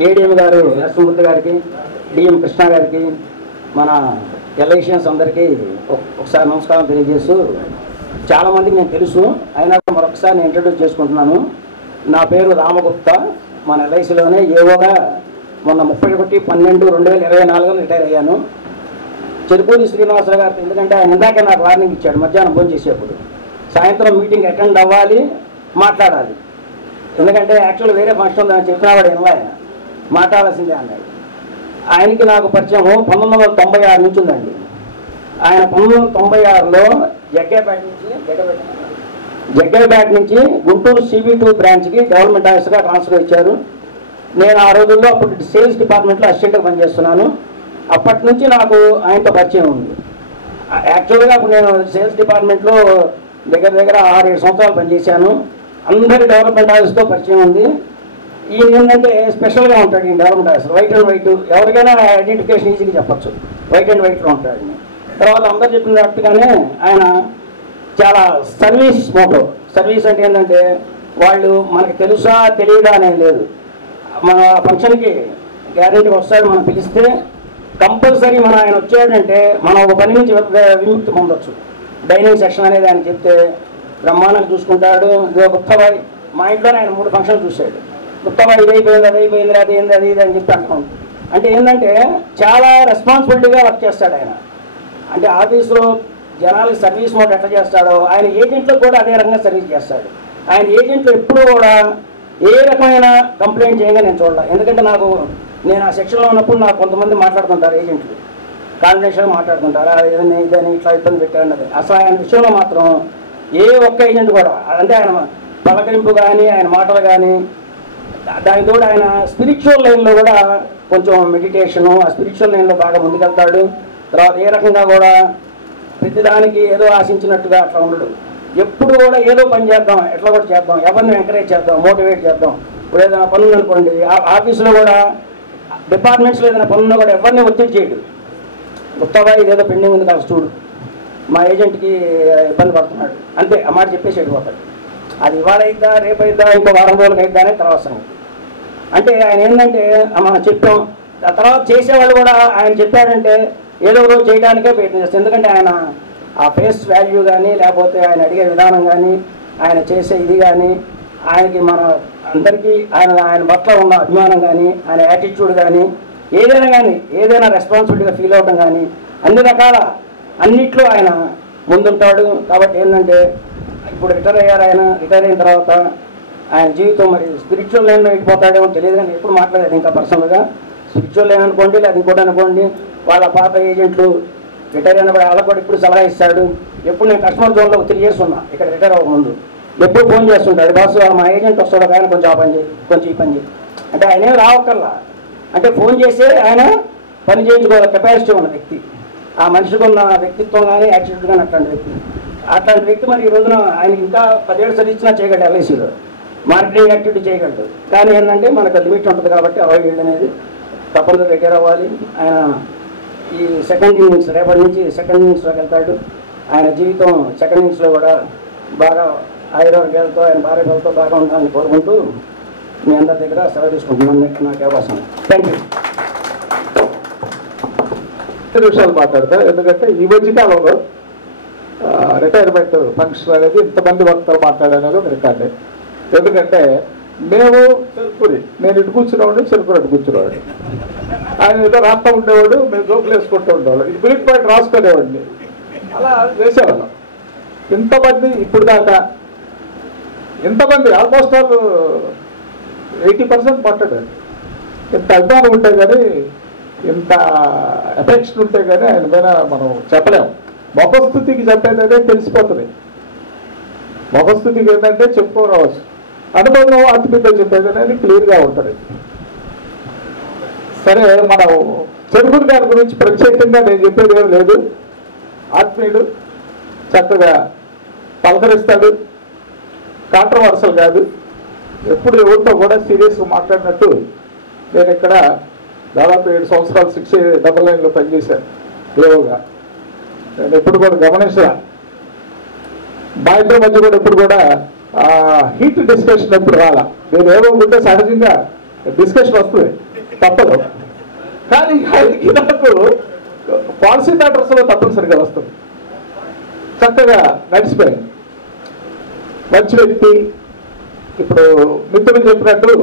ఏడీఎం గారు నరసింహమూర్తి గారికి, డిఎం కృష్ణ గారికి, మన ఎల్ఐసియన్స్ అందరికీ ఒకసారి నమస్కారం తెలియజేస్తూ, చాలామందికి నేను తెలుసు అయినా మరొకసారి నేను ఇంట్రడ్యూస్ చేసుకుంటున్నాను. నా పేరు రామగుప్తా. మన ఎల్ఐసిలోనే ఏవోగా మొన్న 31/12/2024 రిటైర్ అయ్యాను. చెరుకూరి శ్రీనివాసరావు గారితో, ఎందుకంటే ఆయన ఇందాకే నాకు వార్నింగ్ ఇచ్చాడు మధ్యాహ్నం భోజనం చేసేప్పుడు, సాయంత్రం మీటింగ్ అటెండ్ అవ్వాలి, మాట్లాడాలి. ఎందుకంటే యాక్చువల్ వేరే ఫంక్షన్ ఉందని చెప్పినా వాడు వినలే, మాట్లాడాల్సిందే అన్నాడు. ఆయనకి నాకు పరిచయం 1996 నుంచి ఉందండి. ఆయన 1996లో జగ్గైపేట నుంచి గుంటూరు CB2 బ్రాంచ్కి డెవలప్మెంట్ ఆఫీసర్గా ట్రాన్స్ఫర్ ఇచ్చారు. నేను ఆ రోజుల్లో అప్పుడు సేల్స్ డిపార్ట్మెంట్లో అసిస్టెంట్గా పనిచేస్తున్నాను. అప్పటి నుంచి నాకు ఆయనతో పరిచయం ఉంది. యాక్చువల్గా అప్పుడు నేను సేల్స్ డిపార్ట్మెంట్లో దగ్గర దగ్గర 6-7 సంవత్సరాలు పనిచేశాను. అందరి డెవలప్మెంట్ ఆఫీస్తో పరిచయం ఉంది. ఈయన ఏంటంటే స్పెషల్గా ఉంటాడు ఈ development officer. White and white ఎవరికైనా ఐడెంటిఫికేషన్ ఈజీగా చెప్పచ్చు. వైట్ అండ్ వైట్లో ఉంటాడు. తర్వాత అందరు చెప్పినట్టుగానే ఆయన చాలా సర్వీస్ మోటో. సర్వీస్ అంటే ఏంటంటే వాళ్ళు మనకి తెలుసా తెలియదా అనేది లేదు. మన ఫంక్షన్కి గ్యారెంటీ వస్తాడు, మనం పిలిస్తే కంపల్సరీ మనం ఆయన వచ్చాడంటే మనం ఒక పని నుంచి విముక్తి పొందొచ్చు. డైనింగ్ సెక్షన్ అనేది ఆయన చెప్తే బ్రహ్మాండంగా చూసుకుంటాడు. ఇదో గుప్తాబాయ్ మా ఇంట్లోనే ఆయన 3 ఫంక్షన్లు చూశాడు. గుప్తాబాయ్ ఇది అయిపోయింది, అది అయిపోయింది, అది ఏంది, అది ఇది అని చెప్పి అంటాం. అంటే ఏంటంటే చాలా రెస్పాన్సిబిలిటీగా వర్క్ చేస్తాడు ఆయన. అంటే ఆఫీసులో జనాలకి సర్వీస్ మోడ్ ఎట్లా చేస్తాడో ఆయన ఏజెంట్లకు కూడా అదే రకంగా సర్వీస్ చేస్తాడు. ఆయన ఏజెంట్లు ఎప్పుడూ కూడా ఏ రకమైన కంప్లైంట్ చేయగా నేను చూడాలి. ఎందుకంటే నేను ఆ సెక్షన్లో ఉన్నప్పుడు నాకు కొంతమంది మాట్లాడుతుంటారు ఏజెంట్లు, కాన్ఫిడెన్షియల్గా మాట్లాడుతుంటారు, ఇదని ఇదని ఇట్లా ఇబ్బంది పెట్టారన్నది. అసలు ఆయన విషయంలో మాత్రం ఏ ఒక్క ఏజెంట్ కూడా అంటే ఆయన పలకరింపు కానీ ఆయన మాటలు కానీ దానితో ఆయన స్పిరిచువల్ లైన్లో కూడా కొంచెం మెడిటేషను ఆ స్పిరిచువల్ లైన్లో బాగా ముందుకెళ్తాడు. తర్వాత ఏ రకంగా కూడా ప్రతిదానికి ఏదో ఆశించినట్టుగా అట్లా ఉండడు. ఎప్పుడు కూడా ఏదో పని చేద్దాం, ఎట్లా కూడా చేద్దాం, ఎవరిని ఎంకరేజ్ చేద్దాం, మోటివేట్ చేద్దాం. ఇప్పుడు ఏదైనా పనులు అనుకోండి, ఆఫీసులో కూడా డిపార్ట్మెంట్స్లో ఏదైనా పనుల్లో కూడా ఎవరిని ఒత్తిడి చేయడు. కొత్తగా ఇదేదో పెండింగ్ ఉంది కాదు చూడు, మా ఏజెంట్కి ఇబ్బంది పడుతున్నాడు అంతే, ఆ మాట చెప్పేసి వెళ్ళిపోతాడు. అది ఇవాళ అయిద్దా రేపు అయిద్దా ఇంకో వారం రోజులకి అయిద్దా అనే తర్వాత సంగతి. అంటే ఆయన ఏంటంటే మనం చెప్పాం, ఆ తర్వాత చేసేవాళ్ళు కూడా ఆయన చెప్పాడంటే ఏదో రోజు చేయడానికే ప్రయత్నం చేస్తారు. ఎందుకంటే ఆయన ఆ ఫేస్ వాల్యూ కానీ లేకపోతే ఆయన అడిగే విధానం కానీ ఆయన చేసే ఇది కానీ ఆయనకి మన అందరికీ ఆయన పట్ల ఉన్న అభిమానం కానీ ఆయన యాటిట్యూడ్ కానీ ఏదైనా రెస్పాన్సిబిలిటీగా ఫీల్ అవ్వడం కానీ అన్ని రకాల అన్నిట్లో ఆయన ముందుంటాడు. కాబట్టి ఏంటంటే ఇప్పుడు రిటైర్ అయ్యారు. ఆయన రిటైర్ అయిన తర్వాత ఆయన జీవితం మరి స్పిరిచువల్ లైన్లో వెళ్ళిపోతాడేమో తెలియదు, కానీ ఎప్పుడు మాట్లాడేది ఇంకా పర్సనల్గా స్పిరిచువల్ లైన్ అనుకోండి లేదా ఇంకోటి అనుకోండి. వాళ్ళ పాత ఏజెంట్లు రిటైర్ అయినప్పుడు వాళ్ళకు కూడా ఇప్పుడు సలహా ఇస్తాడు. ఎప్పుడు నేను కస్టమర్ జోన్లో 3 years ఉన్నా ఇక్కడ రిటైర్ అవ్వకముందు ఎప్పుడు ఫోన్ చేస్తుంటాడు, బాస్ మా ఏజెంట్ వస్తాడు ఆయన కొంచెం ఆ పని చేయి, కొంచెం ఈ పని చేయి అంటే ఆయన ఏం రావక్కర్లా. అంటే ఫోన్ చేసి ఆయన పని చేయించుకోవాలి కెపాసిటీ ఉన్న వ్యక్తి, ఆ మనిషికి ఉన్న వ్యక్తిత్వం కానీ యాటిట్యూడ్ కానీ అట్లాంటి వ్యక్తి మరి ఈ రోజున ఆయన ఇంకా 10 years సర్వీస్ ఇచ్చినా చేయగలడు. ఎల్ఐసీలో మార్కెటింగ్ యాక్టివిటీ చేయగలడు. కానీ ఏంటంటే మనకు లిమిట్ ఉంటుంది కాబట్టి 60 ఏళ్ళు అనేది తప్పనిసరిగా రిటైర్ అవ్వాలి. ఆయన ఈ సెకండ్ ఇన్నింగ్స్ రేపటి నుంచి సెకండ్ ఇన్నింగ్స్లోకి వెళ్తాడు. ఆయన జీవితం సెకండ్ ఇన్నింగ్స్లో కూడా బాగా ఆయుర్వేదాలతో ఆయన భార్యలతో బాగా ఉండాలని కోరుకుంటూ మీ అందరి దగ్గర సెలవు తీసుకుంటున్నాను. నాకు అవకాశం. Thank you. 2 నిమిషాలు మాట్లాడతా. ఎందుకంటే ఈ మధ్యకాలంలో రిటైర్మెంట్ ఫంక్షన్ అనేది ఇంతమంది వక్తలు మాట్లాడనేది ఒక రికార్డే. ఎందుకంటే మేము నేను ఇటు కూర్చునేవాడు, చెరుకుడు అటు కూర్చునేవాడు. ఆయన ఏదో రాస్తా ఉండేవాడు, మేము జోకులు వేసుకుంటూ ఉండేవాడు. ఈ బుల్లెట్ పాయింట్ రాసుకునేవాడిని, అలా చేసేవాళ్ళం. ఇంతమంది ఇప్పుడు దాకా ఇంతమంది ఆల్మోస్ట్ 80% మాట్లాడారు. ఇంత అభిమానం ఉంటే కానీ ఇంత ఎఫెక్షన్ ఉంటే కానీ ఆయన మీద మనం చెప్పలేము. ముఖస్థుతికి చెప్పేదే తెలిసిపోతుంది. ముఖస్థుతికి ఏంటంటే చెప్పుకోరావచ్చు, అనుభవం అతిపెద్ద చెప్పేది అనేది క్లియర్గా ఉంటుంది. సరే, మనం చెరుకుడు గారి గురించి ప్రత్యేకంగా నేను చెప్పేది ఏం లేదు. ఆత్మీయుడు, చక్కగా పలకరిస్తాడు, కాంట్రవర్సల్ కాదు, ఎప్పుడు ఎవరితో కూడా సీరియస్గా మాట్లాడినట్టు. నేను ఇక్కడ దాదాపు 7 సంవత్సరాలు 699లో పనిచేశాను ఏవోగా. నేను ఎప్పుడు కూడా గమనించా, మా ఇద్దరి మధ్య కూడా ఎప్పుడు కూడా హీట్ డిస్కషన్ ఎప్పుడు రాలా. నేను ఏవో ఉంటే సహజంగా డిస్కషన్ వస్తుంది, తప్పదు. కానీ ఆయనకి నాకు పాలసీ మ్యాటర్స్లో తప్పనిసరిగా వస్తుంది. చక్కగా నడిచిపోయింది, మంచి వ్యక్తి. ఇప్పుడు మిత్రులు చెప్పినట్టు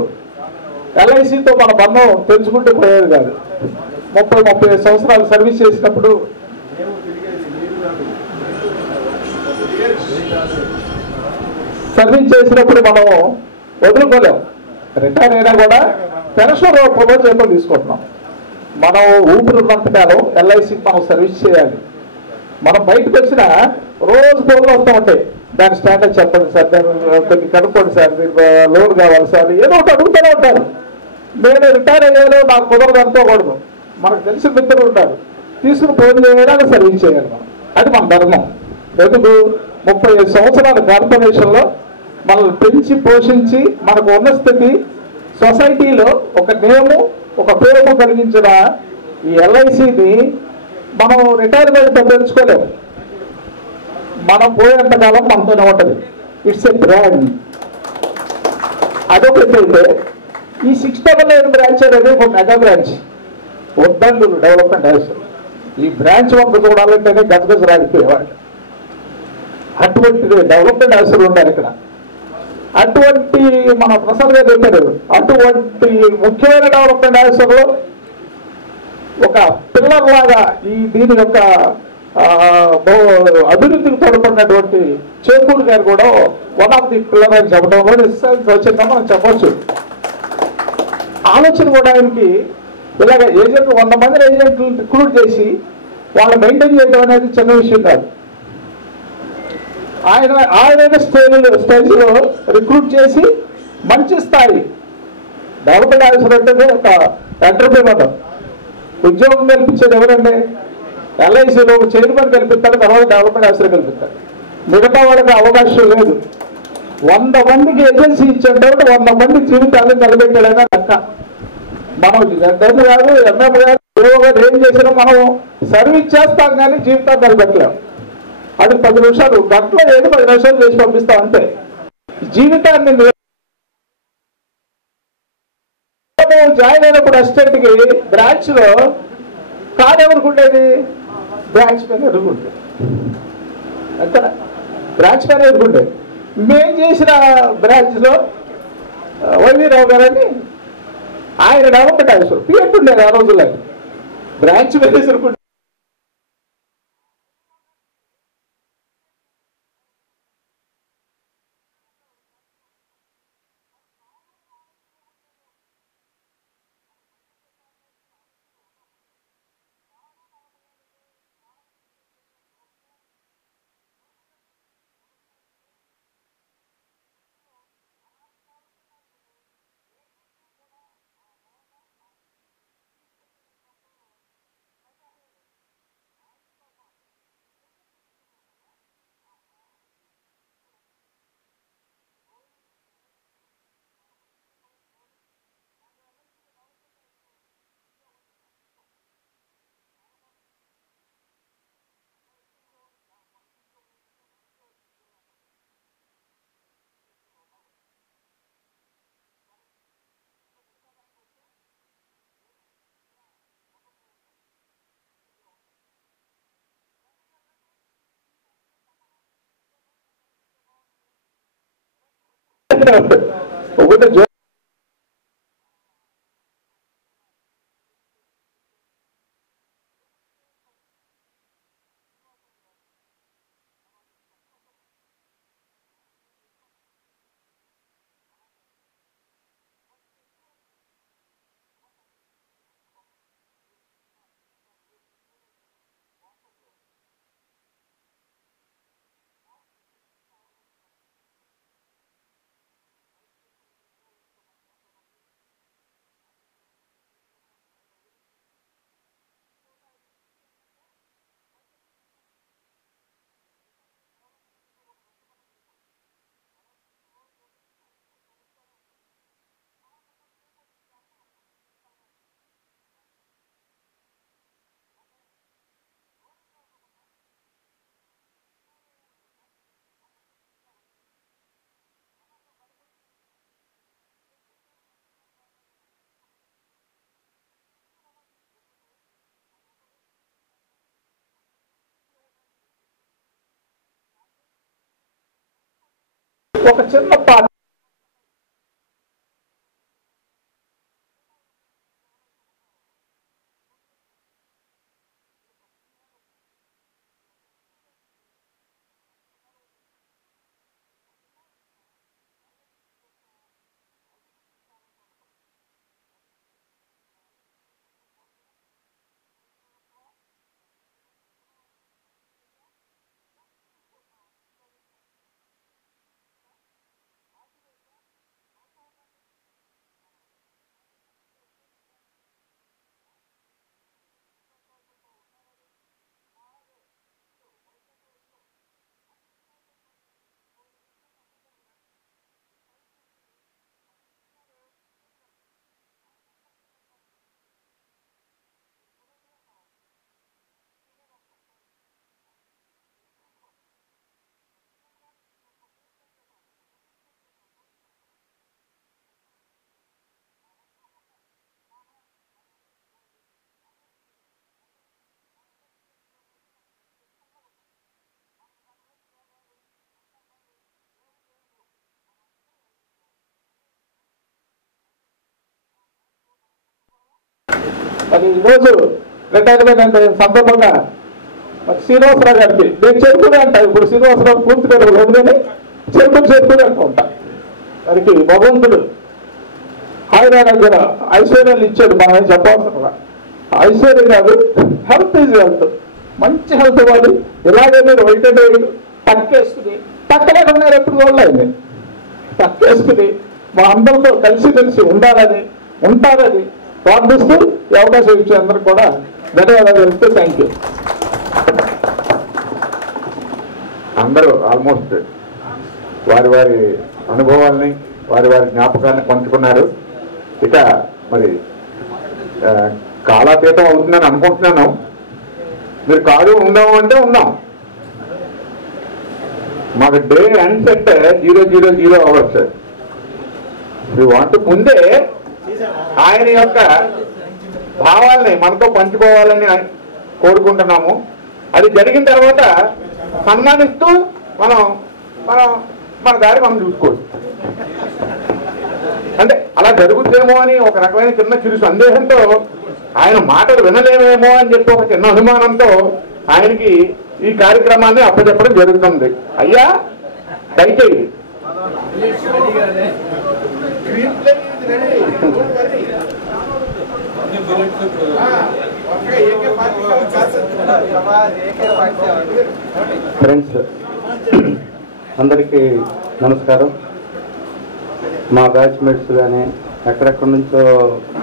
ఎల్ఐసితో మన బంధం తెలుసుకుంటూ పోయేది కాదు. 30-35 సంవత్సరాలు సర్వీస్ చేసినప్పుడు మనం వదులుకోలేము. రిటైర్ అయినా కూడా పెన్షన్ రూపంలో జీతం తీసుకుంటున్నాం. మనం ఊపిరి ఉన్నంతకాలం ఎల్ఐసికి మనం సర్వీస్ చేయాలి. మనం బయటకు వచ్చిన రోజు ఫోన్లు వస్తూ ఉంటాయి, దాని స్టాటస్ చెప్పండి సార్, దాన్ని కనుక్కోండి సార్, మీరు లోన్ కావాలి సార్, ఏదో ఒకటి అడుగుతూనే ఉంటారు. నేను రిటైర్ అయ్యాను, నాకు కుదరదు అనుకోకూడదు. మనకు తెలిసిన మిత్రులు ఉంటారు, తీసుకుని ఫోన్ చేయాలి, సర్వీస్ చేయాలి మనం. అది మన ధర్మం. ఎందుకు 35 సంవత్సరాల కార్పొరేషన్లో మనల్ని పెంచి పోషించి మనకు ఉన్న స్థితి సొసైటీలో ఒక నేము ఒక పేరు కలిగించిన ఈ ఎల్ఐసిని మనం రిటైర్మెంట్తో తెచ్చుకోలేము. మనం పోయేంతకాలం మనతోనే ఉంటుంది. It's a brand. అదొకటైతే ఈ 699 బ్రాంచ్ అనేది ఒక మెగా బ్రాంచ్ ఉద్దండూరు డెవలప్మెంట్ హౌస్. ఈ బ్రాంచ్ వంక చూడాలంటేనే గజగజ రాలిపోయేవాడు. అటువంటి డెవలప్మెంట్ హౌస్లు ఉండాలి ఇక్కడ. అటువంటి మన ప్రసాద్ గారు చెప్పారు, అటువంటి ముఖ్యమైన డెవలప్మెంట్ హౌస్లో ఒక పిల్లర్ లాగా దీని యొక్క అభివృద్ధికి తోడ్పడినటువంటి చేకూరు గారు కూడా వన్ ఆఫ్ ది పిల్లర్ అని చెప్పడంలో వచ్చిందని మనం చెప్పవచ్చు. ఆలోచన కూడా ఆయనకి ఇలాగ ఏజెంట్ 100 మంది ఏజెంట్లు రిక్రూట్ చేసి వాళ్ళు మెయింటైన్ చేయడం అనేది చిన్న విషయం కాదు. ఆయన స్టేజ్లో రిక్రూట్ చేసి మంచి స్థాయి డెవలప్మెంట్ ఆఫీసర్ అంటే ఒక ఎంటర్ప్రైనర్. ఉద్యోగం కల్పించేది ఎవరండి? ఎల్ఐసిలో చైర్మన్ కల్పిస్తారు, తర్వాత డెవలప్మెంట్ ఆఫీసర్ కల్పిస్తారు. మిగతా వాళ్ళకి అవకాశం లేదు. 100 మందికి ఏజెన్సీ ఇచ్చేటప్పుడు 100 మంది జీవితాలను నిలబెట్టాడైనా లెక్క. మనం గడ్డలు కాదు, ఎంఎం కాదు, గారు ఏం చేసినా మనం సర్వీస్ చేస్తాం కానీ జీవితాన్ని నిలబెట్టలేం. అది 10 నిమిషాలు గంటలో ఏది 10 నిమిషాలు చేసి పంపిస్తాం అంతే. జీవితాన్ని జాయిన్ అయినప్పుడు అసిస్టెంట్కి బ్రాంచ్లో కాదు ఎవరికి ఉండేది? బ్రాంచ్ పైన ఎదుర్కొంటుంది అంతే. బ్రాంచ్ పైన ఎదుర్కొంటేది. మేము చేసిన బ్రాంచ్లో వైవి రావు గారని ఆయన డెవలప్మెంట్ ఆఫీసర్ పిఎట్ ఉండేది ఆ రోజుల్లో. బ్రాంచ్ మీద ఎదుర్కొంటే ఒకటి ఒక చిన్న పాట మరి ఈరోజు రిటైర్మెంట్ సందర్భంగా మరి శ్రీనివాసరావు గారికి నేను చెరుకునే అంటా. ఇప్పుడు శ్రీనివాసరావు పూర్తి పేరు వదిలేని చెరుకునే అంటూ ఉంటా. దానికి భగవంతుడు ఆయన దగ్గర ఐశ్వర్యాలు ఇచ్చాడు. మనం ఏం చెప్పవలసిన ఐశ్వర్యం కాదు, హెల్త్ ఈజ్ హెల్త్. మంచి హెల్త్ ఇవ్వాలి. ఇలాగే మీరు వెయిటెడ్ టక్కేసుకుని టక్కలేకుండా ఎప్పుడు చూడలేదు. టక్కేసుకుని మా అందరితో కలిసి ఉండాలని ఉంటారని ప్రార్థిస్తూ ఈ అవకాశం ఇచ్చే అందరికి కూడా ధన్యవాదాలు చెప్తూ థ్యాంక్ యూ. అందరూ ఆల్మోస్ట్ వారి వారి అనుభవాల్ని వారి వారి జ్ఞాపకాన్ని పంచుకున్నారు. ఇక మరి కాలాతీతం అవుతుందని అనుకుంటున్నాను. మీరు కాదు ఉందాము అంటే ఉందాం. మాకు డే ఎండ్స్ అంటే 000 అవర్స్. మీ వాంట్ ముందే ఆయన యొక్క భావాల్ని మనతో పంచుకోవాలని కోరుకుంటున్నాము. అది జరిగిన తర్వాత సన్మానిస్తూ మన దారి మనం చూసుకోవచ్చు. అంటే అలా జరుగుతుందేమో అని ఒక రకమైన చిన్న చిరు సందేహంతో, ఆయన మాటలు వినలేమేమో అని చెప్పి ఒక చిన్న అనుమానంతో ఆయనకి ఈ కార్యక్రమాన్ని అప్పచెప్పడం జరుగుతుంది. అయ్యా దయచేయి ఫ్రెండ్స్ అందరికీ నమస్కారం. మా బ్యాచ్మేట్స్ కానీ ఎక్కడెక్కడి నుంచో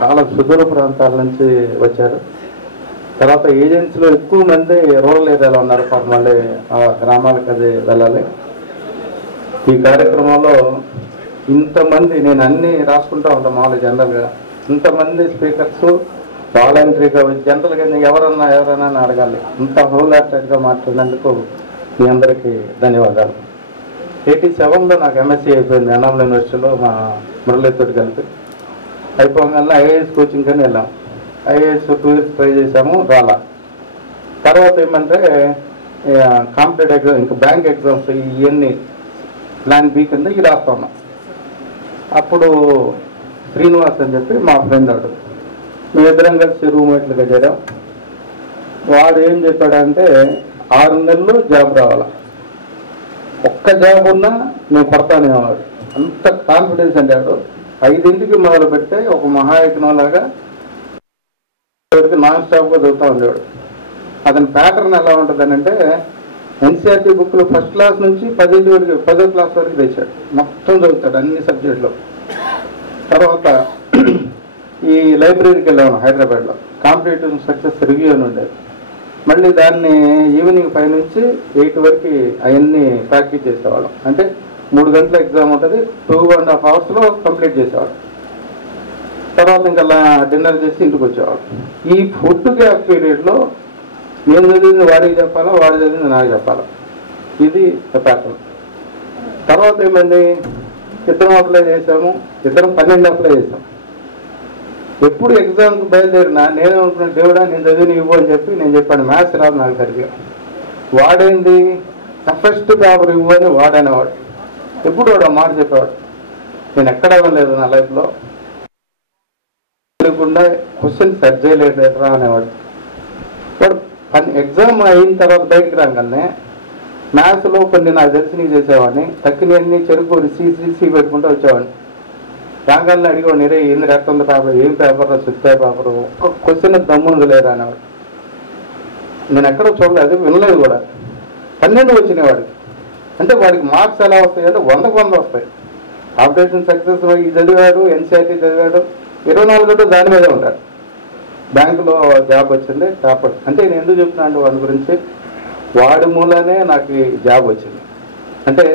చాలా సుదూర ప్రాంతాల నుంచి వచ్చారు. తర్వాత ఏజెన్సీలో ఎక్కువ మంది రూరల్ ఏరియాలో ఉన్నారు. పాపం మళ్ళీ ఆ గ్రామాలకు అది వెళ్ళాలి. ఈ కార్యక్రమంలో ఇంతమంది, నేను అన్నీ రాసుకుంటూ ఉంటాను మామూలు జనరల్గా, ఇంతమంది స్పీకర్స్ వాలంటరీగా జనరల్గా ఎవరన్నా అని అడగాలి. ఇంత హోల్ హార్టెడ్గా మాట్లాడినందుకు మీ అందరికీ ధన్యవాదాలు. 87లో నాకు ఎంఎస్సీ అయిపోయింది అన్నామల యూనివర్సిటీలో మా మురళీతోటి కలిపి. అయిపోగానే ఐఏఎస్ కోచింగ్ అని వెళ్ళాం. ఐఏఎస్ 2 years ట్రై చేసాము, రాలా. తర్వాత ఏమంటే కాంపిటేటివ్ ఎగ్జామ్, ఇంకా బ్యాంక్ ఎగ్జామ్స్ ఇవన్నీ ప్లాన్ బి కింద ఇవి రాస్తా ఉన్నాం. అప్పుడు శ్రీనివాస్ అని చెప్పి మా ఫ్రెండ్ వాడు, మేమిద్దరం కలిసి రూమ్మేట్లుగా చేరాం. వాడు ఏం చెప్పాడంటే 6 నెలలు జాబ్ రావాలా, ఒక్క జాబ్ ఉన్నా నేను పడతానేవాడు. అంత కాన్ఫిడెన్స్ అంటే వాడు 5ంటికి మొదలు పెడితే ఒక మహాయజ్ఞంలాగా నాన్ స్టాప్గా చదువుతూ ఉండేవాడు. అతని ప్యాటర్న్ ఎలా ఉంటుందని అంటే ఎన్సీఆర్టీ బుక్లు ఫస్ట్ క్లాస్ నుంచి 10వ క్లాస్ వరకు తెచ్చాడు. మొత్తం చదువుతాడు అన్ని సబ్జెక్టులో. తర్వాత ఈ లైబ్రరీకి వెళ్ళాము హైదరాబాద్లో, కాంపిటేటివ్ సక్సెస్ రివ్యూ అని ఉండేది. మళ్ళీ దాన్ని ఈవినింగ్ 5 నుంచి 8 వరకు అవన్నీ ప్రాక్టీస్ చేసేవాళ్ళం. అంటే 3 గంటల ఎగ్జామ్ ఉంటుంది, 2.5 hours కంప్లీట్ చేసేవాళ్ళం. తర్వాత ఇంకా డిన్నర్ చేసి ఇంటికి వచ్చేవాళ్ళం. ఈ ఫుడ్ గ్యాప్ పీరియడ్లో నేను చదివింది వాడికి చెప్పాలా, వాడు చదివింది నాకు చెప్పాలా. ఇది ప్యాటర్న్. తర్వాత ఏమైంది, ఇద్దరం అప్లై చేసాము, ఇద్దరం 12 అప్లై చేసాం. ఎప్పుడు ఎగ్జామ్కి బయలుదేరినా నేనేమనుకున్నాను, దేవుడా నేను చదివిన ఇవ్వు అని చెప్పి నేను చెప్పాను. మ్యాథ్స్ రాదు నాకు సరిగ్గా. వాడేంది ఫస్ట్ పేపర్ ఇవ్వు అని వాడనేవాడు. ఎప్పుడు వాడు మాట చెప్పేవాడు. నేను ఎక్కడ అవ్వలేదు నా లైఫ్లో, లేకుండా క్వశ్చన్ సెట్ చేయలేదురా అనేవాడు. వాడు ఎగ్జామ్ అయిన తర్వాత బయటకు రాగానే మ్యాథ్స్లో కొన్ని నాకు తెలిసినవి చేసేవాడిని, తక్కినవన్నీ చెరుకు సి పెట్టుకుంటూ వచ్చేవాడిని. రాగానే అడిగేవాడు, నీరే ఏంది రెక్కంద పేపర్, ఏం పేపర్, సుత్తాయి పేపరు, ఒక్క క్వశ్చన్ దమ్ముంది లేరా అనేవాడు. నేను ఎక్కడో చూడలేదు, వినలేదు కూడా. 12 వచ్చినవాడికి. అంటే వాడికి మార్క్స్ ఎలా వస్తాయి అంటే 100కు 100 వస్తాయి. ఆపరేషన్ సక్సెస్ చదివాడు, ఎన్సీఆర్టీ చదివాడు, 24 గంటలు దాని మీద ఉంటాడు. బ్యాంకులో జాబ్ వచ్చింది, టాపర్. అంటే నేను ఎందుకు చెప్తున్నాను వాడి గురించి, వాడి మూలనే నాకు జాబ్ వచ్చింది. అంటే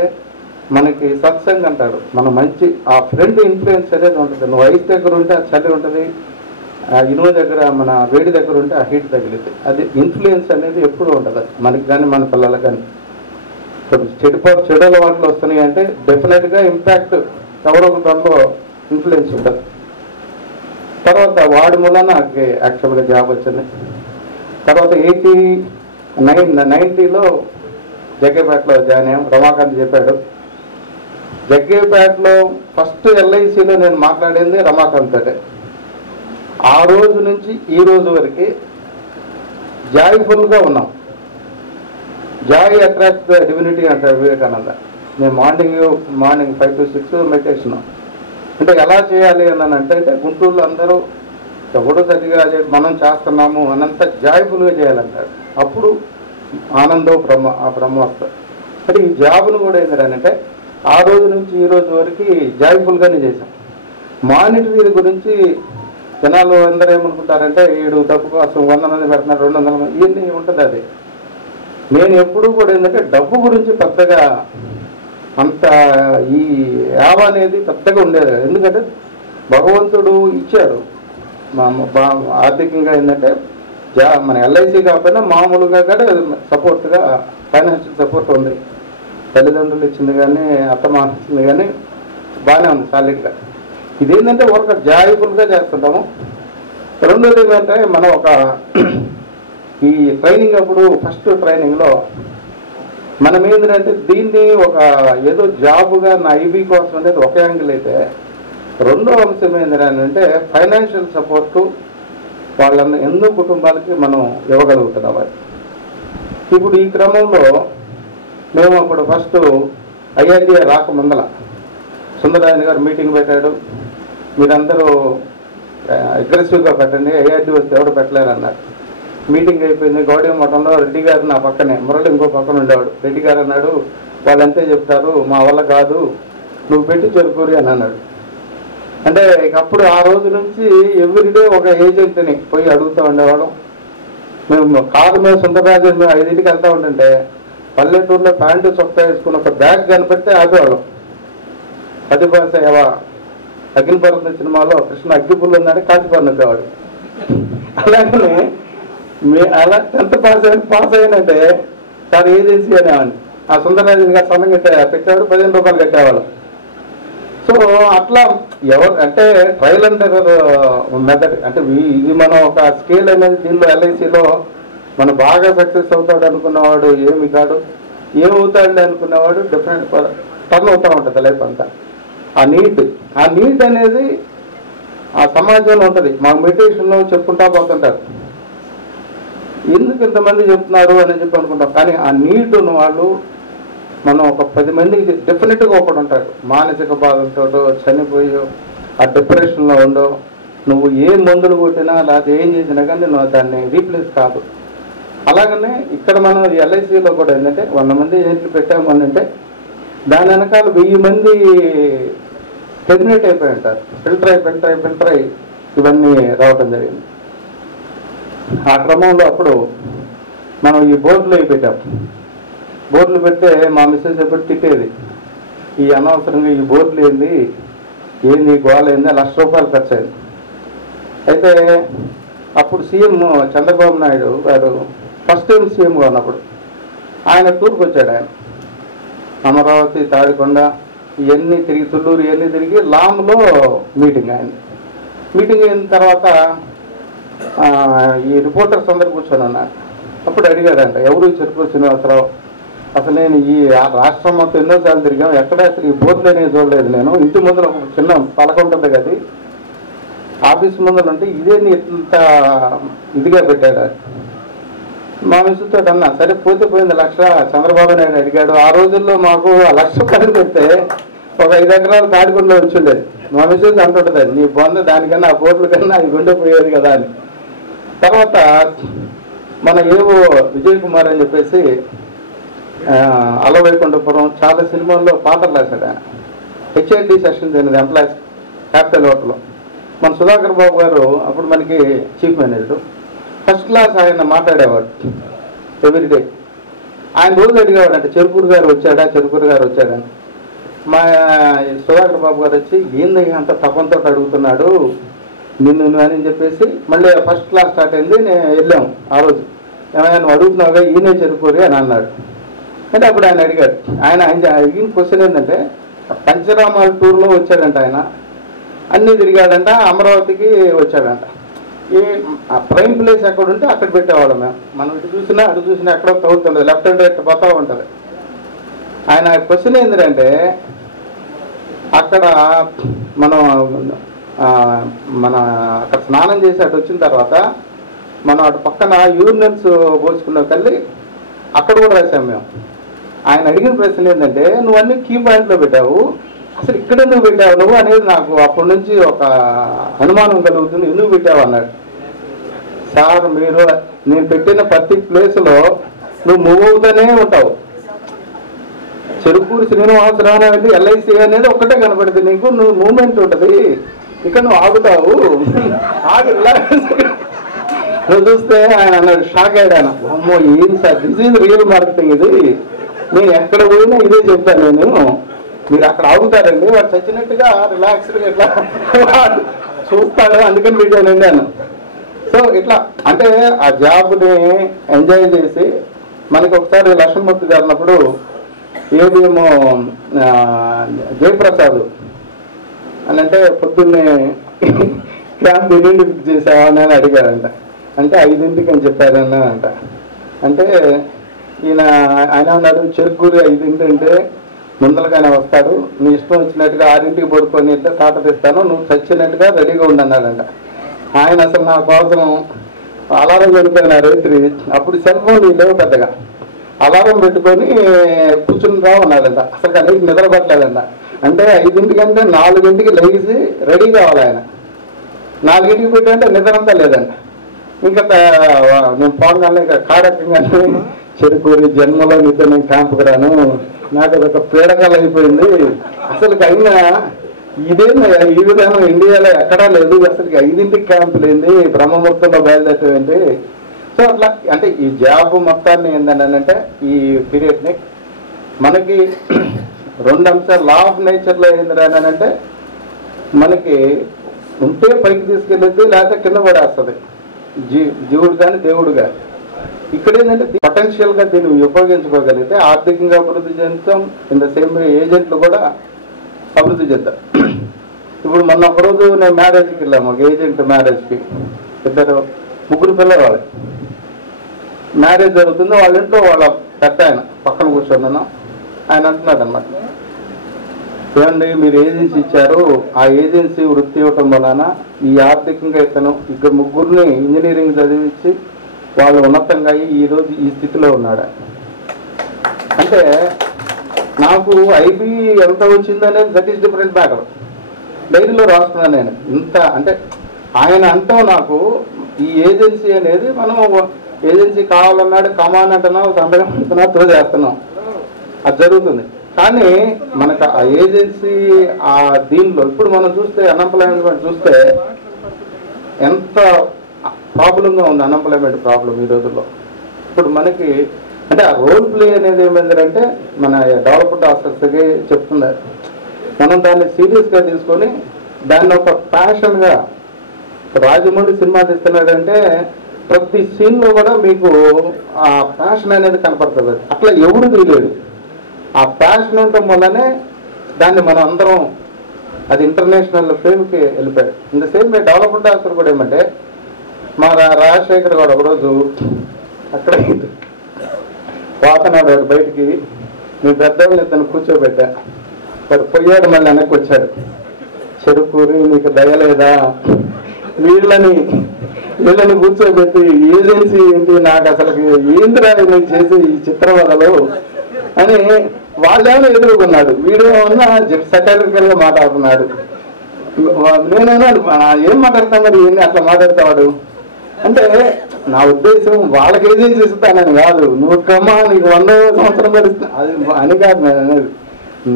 మనకి సత్సంగ్ అంటారు, మన మంచి ఆ ఫ్రెండ్ ఇన్ఫ్లుయెన్స్ అనేది ఉంటుంది. నువ్వు ఐస్ దగ్గర ఉంటే ఆ చలి ఉంటుంది, ఇనుము దగ్గర మన వేడి దగ్గర ఉంటే ఆ హీట్ తగిలింది. అది ఇన్ఫ్లుయెన్స్ అనేది ఎప్పుడు ఉంటుంది మనకి కానీ మన పిల్లలకు కానీ. చెడు అలవాట్లు వస్తున్నాయి అంటే డెఫినెట్గా ఇంపాక్ట్ ఎవరో ఒక దాంట్లో ఇన్ఫ్లుయెన్స్ ఉంటుంది. తర్వాత వాడి మూలన నాకు యాక్చువల్గా జాబ్ వచ్చింది. తర్వాత 90లో జగ్గేపేటలో జాయిన్ అయ్యాం. రమాకాంత్ చెప్పాడు, జగ్గేపేటలో ఫస్ట్ ఎల్ఐసిలో నేను మాట్లాడింది రమాకాంత్ తోటే. ఆ రోజు నుంచి ఈ రోజు వరకు జాయ్ఫుల్గా ఉన్నాం. జాయ్ అట్రాక్ట్ ద డివినిటీ అంటారు వివేకానంద. నేను మార్నింగ్ 5 to 6 మెడిటేషన్. అంటే ఎలా చేయాలి అని అంటే గుంటూరులో అందరూ ఎవడో సరిగా మనం చేస్తున్నాము అనంత జాయ్ఫుల్గా చేయాలంటారు. అప్పుడు ఆనందం బ్రహ్మ వస్తారు. అంటే ఈ జాబ్ను కూడా ఏంటంటే ఆ రోజు నుంచి ఈ రోజు వరకు జాయ్ఫుల్గానే చేశాం. మానిటరీ గురించి జనాలు అందరూ ఏమనుకుంటారంటే 7 డబ్బు కోసం 100 మంది పెడుతున్నారు, 200 మంది, ఇవన్నీ ఉంటుంది. అది నేను ఎప్పుడూ కూడా ఏంటంటే డబ్బు గురించి పెద్దగా అంత ఈ యావ అనేది పెద్దగా ఉండేది. ఎందుకంటే భగవంతుడు ఇచ్చాడు ఆర్థికంగా. ఏంటంటే మన ఎల్ఐసి కాకపోయినా మామూలుగా కూడా సపోర్ట్గా ఫైనాన్షియల్ సపోర్ట్ ఉంది. తల్లిదండ్రులు ఇచ్చింది కానీ అత్తమామ ఇచ్చింది కానీ బాగానే ఉంది సాలిడ్గా. ఇదేంటంటే ఒక జాయ్ఫుల్గా చేస్తుంటాము. రెండోది ఏంటంటే మనం ఒక ఈ ట్రైనింగ్ అప్పుడు ఫస్ట్ ట్రైనింగ్లో మనం ఏంటంటే దీన్ని ఒక ఏదో జాబుగా నా ఐబీ కోసం అనేది ఒక యాంగిల్ అయితే, రెండో అంశం ఏంటంటే ఫైనాన్షియల్ సపోర్టు వాళ్ళని ఎన్నో కుటుంబాలకి మనం ఇవ్వగలుగుతున్నాం. ఇప్పుడు ఈ క్రమంలో మేము అప్పుడు ఫస్ట్ ఐఆర్డీఏ రాకముందల సుందరరాయన్ గారు మీటింగ్ పెట్టాడు. మీరందరూ అగ్రెసివ్గా పెట్టండి, ఐఆర్డీ వస్తే ఎవరు పెట్టలేరు అన్నారు. మీటింగ్ అయిపోయింది. గౌడీ మఠంలో రెడ్డి గారు నా పక్కనే, మురళి ఇంకో పక్కన ఉండేవాడు. రెడ్డి గారు అన్నాడు, వాళ్ళు అంతే చెప్తారు, మా వల్ల కాదు, నువ్వు పెట్టి చెరుకూరి అని అన్నాడు. అంటే అప్పుడు ఆ రోజు నుంచి ఎవ్రీడే ఒక ఏజెంట్ని పోయి అడుగుతూ ఉండేవాళ్ళం. మేము కారు మీద సుందరరాజు 5ంటికి వెళ్తూ ఉంటుంటే పల్లెటూరులో ప్యాంటు చొక్కా వేసుకుని ఒక బ్యాగ్ కనిపెడితే ఆపేవాళ్ళం. 10 పైసా అఖిల భారత సినిమాలో కృష్ణ అగ్గిపుల్లు ఉందని కాచిపాడు నొక్కేవాడు. అలాగనే అలా 10th పాస్ అయినంటే సార్ ఏజెన్సీ అనేవాడిని. ఆ సుందరరాజన్ గారు సొంతం పెట్టాడు, 15 రూపాయలు కట్టేవాళ్ళం. సో అట్లా ఎవరు అంటే ట్రయల్ అండ్ ఎర్రర్ మెథడ్. అంటే ఇది మనం ఒక స్కేల్ అనేది దీనిలో ఎల్ఐసిలో మనం బాగా సక్సెస్ అవుతాడు అనుకున్నవాడు ఏమి కాదు, ఏమవుతాడు అనుకున్నవాడు డిఫరెంట్ టర్న్ అవుతూ ఉంటుంది లైఫ్ అంతా. ఆ నీట్ అనేది ఆ సమాజంలో ఉంటుంది. మా మెడిటేషన్లో చెప్పుకుంటా పోతుంటారు, ఎందుకు ఇంతమంది చెప్తున్నారు అని చెప్పి అనుకుంటాం. కానీ ఆ నీట్ ఉన్న వాళ్ళు మనం ఒక 10 మందికి డెఫినెట్గా ఒకడు ఉంటాడు. మానసిక బాధలతో చనిపోయి ఆ డిప్రెషన్లో ఉండో, నువ్వు ఏ మందులు కొట్టినా లేకపోతే ఏం చేసినా కానీ నువ్వు దాన్ని రీప్లేస్ కాదు. అలాగనే ఇక్కడ మనం ఎల్ఐసిలో కూడా ఏంటంటే 100 మంది ఏజెంట్లు పెట్టామని అంటే దాని వెనకాల 1000 మంది టెర్మినేట్ అయిపోయి ఉంటారు. ఫిల్టర్ అయి ఇవన్నీ రావటం జరిగింది. ఆ క్రమంలో అప్పుడు మనం ఈ బోర్డులు అవి పెట్టాం. బోర్డులు పెడితే మా మిస్సెస్ ఎప్పుడు తిట్టేది, ఈ అనవసరంగా ఈ బోర్డులు ఏంది గోల ఏంది, ₹1,00,000 ఖర్చు అయింది. అయితే అప్పుడు సీఎం చంద్రబాబు నాయుడు గారు ఫస్ట్ టైం సీఎంగా ఉన్నప్పుడు ఆయన టూర్కి వచ్చాడు. ఆయన అమరావతి, తాడికొండ ఇవన్నీ తిరిగి, తుళ్ళూరు ఇవన్నీ తిరిగి లాంలో మీటింగ్. ఆయన మీటింగ్ అయిన తర్వాత ఈ రిపోర్టర్స్ అందరు కూర్చొని ఉన్నారు. అప్పుడు అడిగాడంట, ఎవరు చెరుకూరు శ్రీనివాసరావు, అసలు నేను ఈ రాష్ట్రం మొత్తం ఎన్నోసార్లు తిరిగాం, ఎక్కడ అసలు ఈ బోర్డులు అనేది చూడలేదు. నేను ఇంటి ముందర ఒక చిన్న పలక ఉంటుంది కదా, ఆఫీస్ ముందర ఉంటే ఇదేంటి ఇంత ఇదిగా పెట్టాడు. మా మిస్సుతో అన్నా, సరే పోతే పోయింది 1,00,000 చంద్రబాబు నాయుడు అడిగాడు. ఆ రోజుల్లో మాకు ₹1,00,000 పెడితే ఒక 5 ఎకరాలు తాడికొండలో వచ్చుండేది. మా మిస్సెస్ అంటుంటుంది, నీ బొంద దానికన్నా ఆ బోర్డుల కన్నా అది గుండెపోయేది కదా అని. తర్వాత మన ఏవో విజయ్ కుమార్ అని చెప్పేసి అలవైకుంఠపురం చాలా సినిమాల్లో పాటలు రాశాడు. ఆయన హెచ్ఐడి సెషన్ జరిగింది ఎంప్లాయీస్ క్యాపిటల్ హోటల్లో. మన సుధాకర్ బాబు గారు అప్పుడు మనకి చీఫ్ మేనేజర్, ఫస్ట్ క్లాస్ ఆయన మాట్లాడేవాడు ఎవ్రీడే. ఆయన రోజు అడిగేవాడు అంటే చెరుకూరు గారు వచ్చాడని. మా సుధాకర్ బాబు గారు వచ్చి ఏందయ్యా అంత తపంతో అడుగుతున్నాడు నిన్ను అని చెప్పేసి మళ్ళీ ఫస్ట్ క్లాస్ స్టార్ట్ అయింది. నేను వెళ్ళాము ఆ రోజు. ఏమైనా నువ్వు అడుగుతున్నావుగా ఈయనే చెరుకూరి అని అన్నాడు. అంటే అప్పుడు ఆయన అడిగాడు. ఆయన అడిగిన క్వశ్చన్ ఏంటంటే పంచరామాల టూర్లో వచ్చాడంట ఆయన, అన్నీ తిరిగాడంట, అమరావతికి వచ్చాడంట. ఆ ప్రైమ్ ప్లేస్ ఎక్కడ ఉంటే అక్కడ పెట్టేవాళ్ళం మేము. మనం ఇటు చూసినా అటు చూసినా ఎక్కడో తగ్గుతుంటుంది, లెఫ్ట్ అండ్ రైట్ పోతా ఉంటుంది. ఆయన క్వశ్చన్ ఏంటంటే అక్కడ మనం మన అక్కడ స్నానం చేసి అటు వచ్చిన తర్వాత మనం అటు పక్కన యూరినల్స్ పోసుకున్న తల్లి అక్కడ కూడా రాసాం మేము. ఆయన అడిగిన ప్రశ్న ఏంటంటే, నువ్వు అన్ని కీ పాయింట్లో పెట్టావు, అసలు ఇక్కడ ఎందుకు పెట్టావు నువ్వు అనేది నాకు అప్పటి నుంచి ఒక అనుమానం కలుగుతుంది, ఎందుకు పెట్టావు అన్నాడు. సార్ మీరు నేను పెట్టిన ప్రతి ప్లేస్లో నువ్వు మూవ్ అవుతూనే ఉంటావు. చెరుకూరు శ్రీనివాసరావు అనేది ఎల్ఐసి అనేది ఒక్కటే కనపడుతుంది నీకు, నువ్వు మూమెంట్ ఉంటుంది, ఇక్కడ నువ్వు ఆగుతావు, ఆగి నువ్వు చూస్తే ఆయన అన్నాడు, షాక్ అయ్యాను. అమ్మో ఏం sir, this is real marketing, ఇది నేను ఎక్కడ పోయినా ఇదే చెప్తాను నేను, మీరు అక్కడ ఆగుతారండి, వాడు చచ్చినట్టుగా రిలాక్స్డ్గా ఇట్లా చూస్తాడు, అందుకని పెట్టానండి అన్న. సో ఇట్లా అంటే ఆ జాబ్ని ఎంజాయ్ చేసి మనకి ఒకసారి లక్ష్మణమూర్తి గారు అన్నప్పుడు ఏదేమో జయప్రసాద్ అని అంటే పొద్దున్నే క్యాంప్ ఎన్నింటికి ఫిక్స్ చేసావా అని అడిగారంట. అంటే 5ంటికి అని చెప్పారన్న అంట. అంటే ఆయన అన్నాడు, చెరుకూరి 5 అంటే ముందరగానే వస్తాడు, నీ ఇష్టం వచ్చినట్టుగా 6ంటికి పడుకొని అంటే తాట తెస్తాను, నువ్వు చచ్చినట్టుగా రెడీగా ఉండన్నాడంట. ఆయన అసలు నా కోసం అలారం పెట్టుకుని రాత్రి, అప్పుడు సెల్ ఫోన్ లేవు పెద్దగా, అలారం పెట్టుకొని కూర్చుని ఉన్నాడంట. అసలు కానీ నిద్ర పట్టలేదంట. అంటే 5ంటికంటే 4ంటికి లేచి రెడీ కావాలి ఆయన, 4ంటికి పెట్టంటే నిద్ర అంతా లేదంట. ఇంకా నేను పోగానే ఇక కారకంగానే చెరుకూరి జన్మలో నిద్ర నేను క్యాంపుకి రాను, నాకు అదొక పీడకలు అయిపోయింది. అసలు అయినా ఇదేందా ఈ విధానం ఇండియాలో ఎక్కడా లేదు, అసలు 5ంటికి క్యాంపు లేని బ్రహ్మముహూర్తంలో బయలుదేరటం ఏంటి. సో అట్లా అంటే ఈ జాబ్ మొత్తాన్ని ఏంటంటే ఈ పీరియడ్ని మనకి 2 అంశాలు లా ఆఫ్ నేచర్లో ఏంటంటే మనకి ఉంటే పైకి తీసుకెళ్ళొద్ది, లేకపోతే కింద పడేస్తుంది జీవుడు కానీ దేవుడు కానీ. ఇక్కడ ఏంటంటే పొటెన్షియల్గా దీన్ని ఉపయోగించుకోగలిగితే ఆర్థికంగా అభివృద్ధి చెందుతాం, ఇన్ ద సేమ్ వే ఏజెంట్లు కూడా అభివృద్ధి చెందాం. ఇప్పుడు మొన్న ఒకరోజు నేను మ్యారేజ్కి వెళ్ళాము, ఒక ఏజెంట్ మ్యారేజ్కి, 3 పిల్లలు వాళ్ళకి మ్యారేజ్ జరుగుతుంది. వాళ్ళ ఇంట్లో వాళ్ళ పెద్ద ఆయన పక్కన కూర్చోన్నాను. ఆయన అంటున్నాడు అన్నమాట, ఏమండి మీరు ఏజెన్సీ ఇచ్చారు, ఆ ఏజెన్సీ వృత్తి ఇవ్వటం వలన ఈ ఆర్థికంగా ఇతను ఇక్కడ 3 ఇంజనీరింగ్ చదివించి వాళ్ళు ఉన్నతంగా ఈరోజు ఈ స్థితిలో ఉన్నాడు. అంటే నాకు ఐబీ ఎంత వచ్చిందనేది దట్ ఈస్ డిఫరెంట్ మ్యాటర్. డైరీలో రాస్తున్నాను నేను ఇంత అంటే ఆయన అంటాం నాకు ఈ ఏజెన్సీ అనేది మనం ఏజెన్సీ కావాలన్నాడు, కమాన్ అంటున్నాం, సంతకం అంటున్నా చేస్తున్నాం, అది జరుగుతుంది. కానీ మనకు ఆ ఏజెన్సీ ఆ దీనిలో ఇప్పుడు మనం చూస్తే అన్ఎంప్లాయ్మెంట్ చూస్తే ఎంత ప్రాబ్లంగా ఉంది అన్ఎంప్లాయ్మెంట్ ప్రాబ్లం ఈ రోజుల్లో. ఇప్పుడు మనకి అంటే ఆ రోల్ ప్లే అనేది ఏమైందంటే మన డెవలప్మెంట్ ఆఫీసర్స్కి చెప్తున్నారు, మనం దాన్ని సీరియస్గా తీసుకొని దాన్ని ఒక ప్యాషన్గా రాజమౌళి సినిమా తీస్తున్నాడంటే ప్రతి సీన్లో కూడా మీకు ఆ ప్యాషన్ అనేది కనపడుతుంది. అట్లా ఎవరు తీయలేదు, ఆ ప్యాషన్ ఉండటం వల్లనే దాన్ని మనం అందరం అది ఇంటర్నేషనల్ ఫేమ్కి వెళ్ళిపోయాడు. In the same way development officer కూడా ఏమంటే మా రాజశేఖర్ గారు ఒకరోజు అక్కడ పోతున్నాడు బయటికి, మీ పెద్దవాళ్ళు ఇతను కూర్చోబెట్టా, వాడు పోయాడు, మళ్ళీ వెనక్కి వచ్చాడు. చెరుకూరి నీకు దయలేదా, వీళ్ళని కూర్చోబెట్టి ఏజెన్సీ ఏంటి, నాకు అసలు ఏంద్రా నేను చేసి ఈ చిత్రవదలు అని వాళ్ళేమో ఎదుర్కొన్నాడు, వీడేమన్నా సటరికల్గా మాట్లాడుతున్నాడు. నేనేమో ఏం మాట్లాడతాను మరి ఏంటి అట్లా మాట్లాడతావాడు అంటే నా ఉద్దేశం వాళ్ళకి ఏజెన్సీ ఇస్తానని కాదు, నువ్వు కమ్మా నీకు 100వ సంవత్సరం పడుతుంది అది అని కాదు నేను అనేది.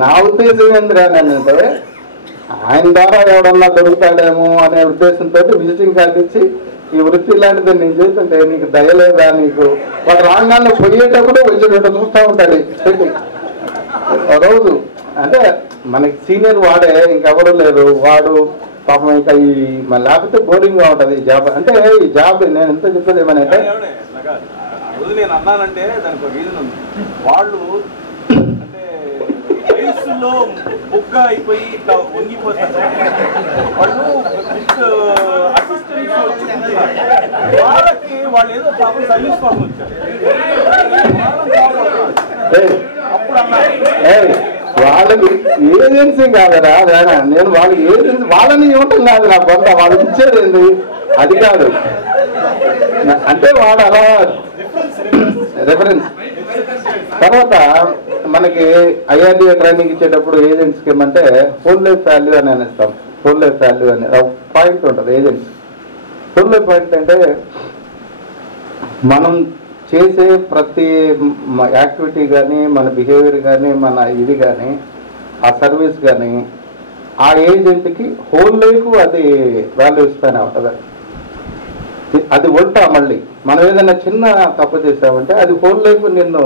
నా ఉద్దేశం ఏందిరా అంటే ఆయన ద్వారా ఎవడన్నా దొరుకుతాడేమో అనే ఉద్దేశంతో విజిటింగ్ కార్డు ఇచ్చి ఈ వృత్తి లాంటిది నేను చేస్తుంటే నీకు దయలేదా, నీకు వాడు రాగానే పోయేటప్పుడు వచ్చేటట్టు చూస్తూ ఉంటాడు పెట్టి రోజు. అంటే మనకి సీనియర్ వాడే, ఇంకెవరు లేరు, వాడు పాపం ఇంకా ఈ లేకపోతే బోరింగ్గా ఉంటుంది ఈ జాబ్. అంటే ఈ జాబ్ నేను ఎంత చెప్పేది ఏమనంటే నేను అన్నానంటే దానికి రీజన్ ఉంది. వాళ్ళు అంటే వయస్సులో బుగ్గ అయిపోయి ఇట్లా వంగిపోతారు, వాళ్ళు అసిస్టెంట్స్ వాళ్ళకి వాళ్ళు ఏదో పాపం సర్వీస్ కోసం వచ్చారు. అప్పుడు అన్నారు వాళ్ళకి ఏజెన్సీ కాదరా వేనా నేను వాళ్ళకి ఏజెన్సీ వాళ్ళని ఇవ్వటం కాదు నా బంద వాళ్ళకి ఇచ్చేది ఏంది అది కాదు అంటే వాడు అలా రెఫరెన్స్. తర్వాత మనకి ఐఆర్డీఏ ట్రైనింగ్ ఇచ్చేటప్పుడు ఏజెంట్ స్కీమ్ అంటే హోల్ లైఫ్ వాల్యూ అని అనేస్తాం. హోల్ లైఫ్ వాల్యూ అని పాయింట్ ఉంటుంది ఏజెంట్స్. హోల్ లైఫ్ పాయింట్ అంటే మనం చేసే ప్రతి యాక్టివిటీ కానీ మన బిహేవియర్ కానీ మన ఇది కానీ ఆ సర్వీస్ కానీ ఆ ఏజెంట్కి హోల్ లైఫ్ అది వాల్యూ ఇస్తూనే ఉంటుంది. అది ఉల్టా మళ్ళీ మనం ఏదైనా చిన్న తప్పు చేసామంటే అది హోల్ లైఫ్ నిన్ను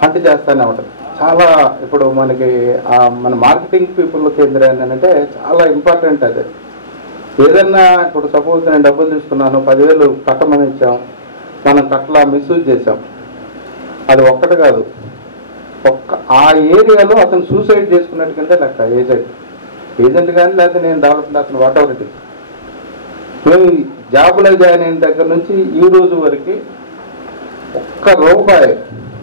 హంట్ చేస్తూనే ఉంటుంది. చాలా ఇప్పుడు మనకి మన మార్కెటింగ్ పీపుల్కి ఏంటంటే చాలా ఇంపార్టెంట్ అది. ఏదన్నా ఇప్పుడు సపోజ్ నేను డబ్బులు తీసుకున్నాను 10,000 కట్టమని ఇచ్చాం, మనం కట్లా మిస్యూజ్ చేసాం, అది ఒక్కటి కాదు ఆ ఏరియాలో అతను సూసైడ్ చేసుకున్నట్టు కింద లెక్క ఏజెంట్ కానీ లేకపోతే నేను డెవలప్మెంట్ అతను వాట్ ఎవర్ ఇట్. మేము జాబులో జాయిన్ అయిన దగ్గర నుంచి ఈ రోజు వరకు ₹1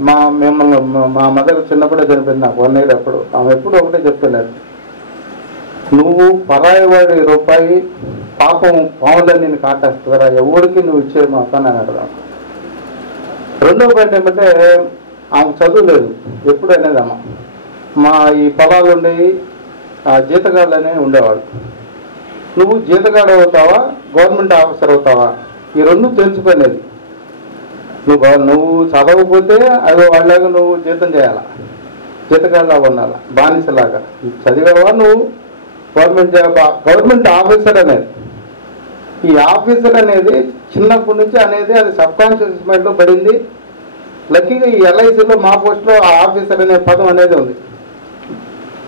మా మదర్ చిన్నప్పుడే చనిపోయింది నాకు 1 year అప్పుడు. ఆమె ఎప్పుడు ఒకటే చెప్తున్నారు, నువ్వు పరాయి వాడి రూపాయి పాపం పాములని నేను కాటేస్తారా ఎవరికి నువ్వు ఇచ్చే మాత్రం అని అడగాను. రెండో పాయింట్ ఏమంటే ఆమెకు చదువు లేదు ఎప్పుడు అనేదమ్మా. మా ఈ పొలాలు ఉండేవి జీతగాళ్ళనే ఉండేవాడు. నువ్వు జీతగాడు అవుతావా గవర్నమెంట్ ఆఫీసర్ అవుతావా ఈ రెండు తెలుసుకునేది. నువ్వు చదవకపోతే అది వాళ్ళలాగా నువ్వు జీతం చేయాలా, జీతగాళ్ళలాగా ఉండాలా, బానిసలాగా. చదివావా నువ్వు గవర్నమెంట్ ఆఫీసర్ అనేది. ఈ ఆఫీసర్ అనేది చిన్నప్పటి నుంచి అనేది అది సబ్కాన్షియస్ మైండ్లో పడింది. లక్కీగా ఈ ఎల్ఐసిలో మా పోస్ట్లో ఆ ఆఫీసర్ అనే పదం అనేది ఉంది.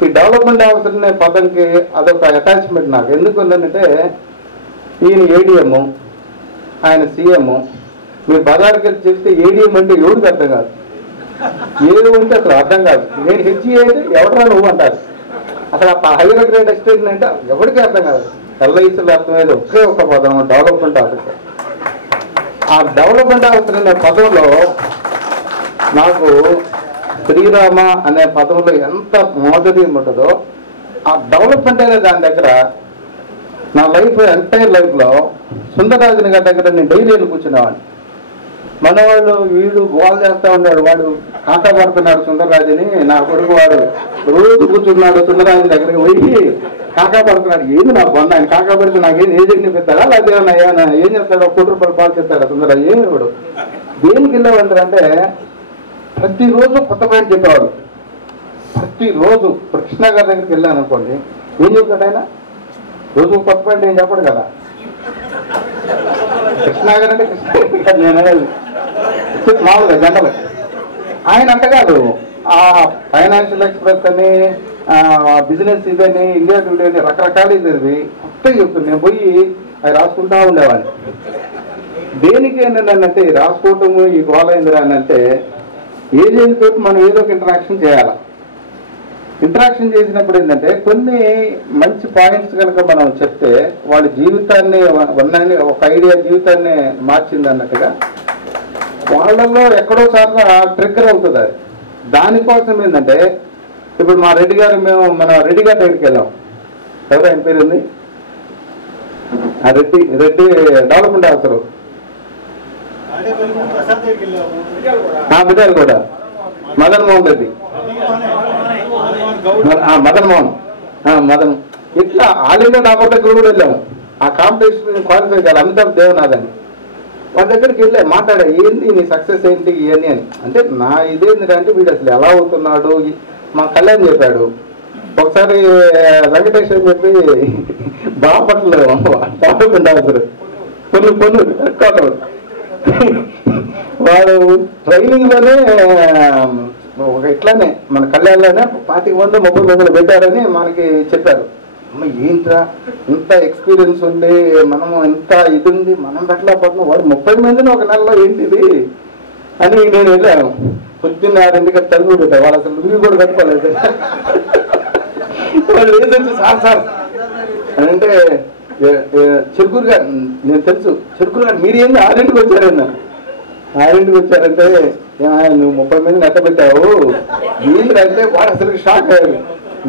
ఈ డెవలప్మెంట్ ఆఫీసర్ అనే పదంకి అదొక అటాచ్మెంట్ నాకు. ఎందుకు ఉందంటే ఈయన ఏడిఎం, ఆయన సీఎం. మీరు బజార్కి వెళ్ళి చెప్తే ఏడిఎం అంటే ఎవరికి అర్థం కాదు, ఏది ఉంటే అసలు అర్థం కాదు. నేను హెచ్ఈ అయితే ఎవడరా నువ్వు అంటారు. అసలు ఆ హైయర్ గ్రేడ్ ఎక్స్టేషన్ అంటే ఎవరికి అర్థం కాదు. ఎల్ఐసిలో అర్థమయ్యేది ఒకే ఒక పదం డెవలప్మెంట్ ఆఫీసర్. ఆ డెవలప్మెంట్ ఆఫీసర్ అనే పదంలో నాకు శ్రీరామ అనే పదంలో ఎంత మాధుర్యం ఉంటుందో ఆ డెవలప్మెంట్ అనే దాని దగ్గర నా లైఫ్ ఎంటైర్ లైఫ్లో సుందరరాజుని గారి దగ్గర నేను డైలీ వెళ్ళి కూర్చునేవాడిని. మనవాళ్ళు వీడు గోల్ చేస్తూ ఉన్నాడు, వాడు కాటా పడుతున్నాడు సుందరరాజుని. నా కొడుకు వాడు రోజు కూర్చున్నాడు సుందరరాజుని దగ్గరికి పోయి కాకా పడుతున్నాడు. ఏంది నా బంద ఆయన కాకా పడితే నాకేం ఏజెంట్ని పెడతాడా లేకపోతే ఏం చేస్తాడు ₹1 పాలు చెప్తాడా సుందరరాజు ఏమి వాడు. దేనికి వెళ్ళేవాళ్ళంటే ప్రతిరోజు కొత్త పాయింట్ చెప్పేవాడు. ప్రతిరోజు కృష్ణ గారి దగ్గరికి వెళ్ళాను అనుకోండి, ఏం చెప్తాడు ఆయన? రోజు కొత్త పాయింట్ ఏం చెప్పడు కదా. కృష్ణ గారు అంటే కృష్ణ నేను మామూలుగా జనరల్. ఆయన అంట కాదు, ఆ ఫైనాన్షియల్ ఎక్స్ప్రెస్ అని బిజినెస్ ఇదని ఇండియా టుడే అని రకరకాలు ఇది కొత్త చెప్తుంది. నేను పోయి అవి రాసుకుంటా ఉండేవాడిని. దేనికి ఏంటంటే రాసుకోవటము ఈ గోళైందిరా అని అంటే ఏజెంట్ తోటి మనం ఏదో ఒక ఇంటరాక్షన్ చేయాలి. ఇంటరాక్షన్ చేసినప్పుడు ఏంటంటే కొన్ని మంచి పాయింట్స్ కనుక మనం చెప్తే వాళ్ళ జీవితాన్ని ఒక ఐడియా జీవితాన్ని మార్చింది అన్నట్టుగా వాళ్ళల్లో ఎక్కడో సార్లు ట్రిగ్గర్ అవుతుంది. అది దానికోసం ఏంటంటే ఇప్పుడు మా రెడ్డి గారు మన రెడ్డి గారి దగ్గరికి వెళ్ళాం. ఎవరు ఆయన పేరు ఉంది? ఆ రెడ్డి డెవలప్మెంట్ ఆఫీసరు బిడ్డలు కూడా మదన్ మోహన్ రెడ్డి, మదన్ ఇట్లా ఆల్ ఇండియా డాక్టర్ దగ్గర కూడా వెళ్ళాము. ఆ కాంపిటీషన్ క్వాలిఫై కాదు అమితాబ్ దేవనాథ్ అని. వాళ్ళ దగ్గరికి వెళ్ళే మాట్లాడా ఏంటి నీ సక్సెస్ ఏంటి ఇవన్నీ అని. అంటే నా ఇదేంటంటే వీడు అసలు ఎలా అవుతున్నాడు. మా కళ్యాణ్ చెప్పాడు ఒకసారి వెంకటేష్ అని చెప్పి బాపట్ల డెవలప్మెంట్ ఆఫీసర్ కొన్ని వాడు ట్రైనింగ్లోనే ఒక ఇట్లానే మన కళ్యాణ్లోనే 25 మంది 30 మందిని పెట్టారని మనకి చెప్పారు. అమ్మ ఏంట్రా ఇంత ఎక్స్పీరియన్స్ ఉంది, మనము ఇంత ఇది ఉంది, మనం పెట్టలేకపోతున్నాం. వాడు 30 మందిని ఒక నెలలో ఏంటిది అని నేను వెళ్ళాను. పొద్దున్న 6 చదువు పెట్టాను. వాళ్ళు అసలు లుంగి కూడా కట్టుకోలేదు. వాళ్ళు ఏదంటే సార్ అని అంటే చెరుకూరు గారు నేను తెలుసు చెరుకూరు గారు మీరు ఏంది 6 వచ్చారన్నా ఆరింటికి వచ్చారంటే నువ్వు 30 మందిని ఎట్టబెట్టావు వీళ్ళు అంటే వాడు అసలు షాక్ అయ్యారు.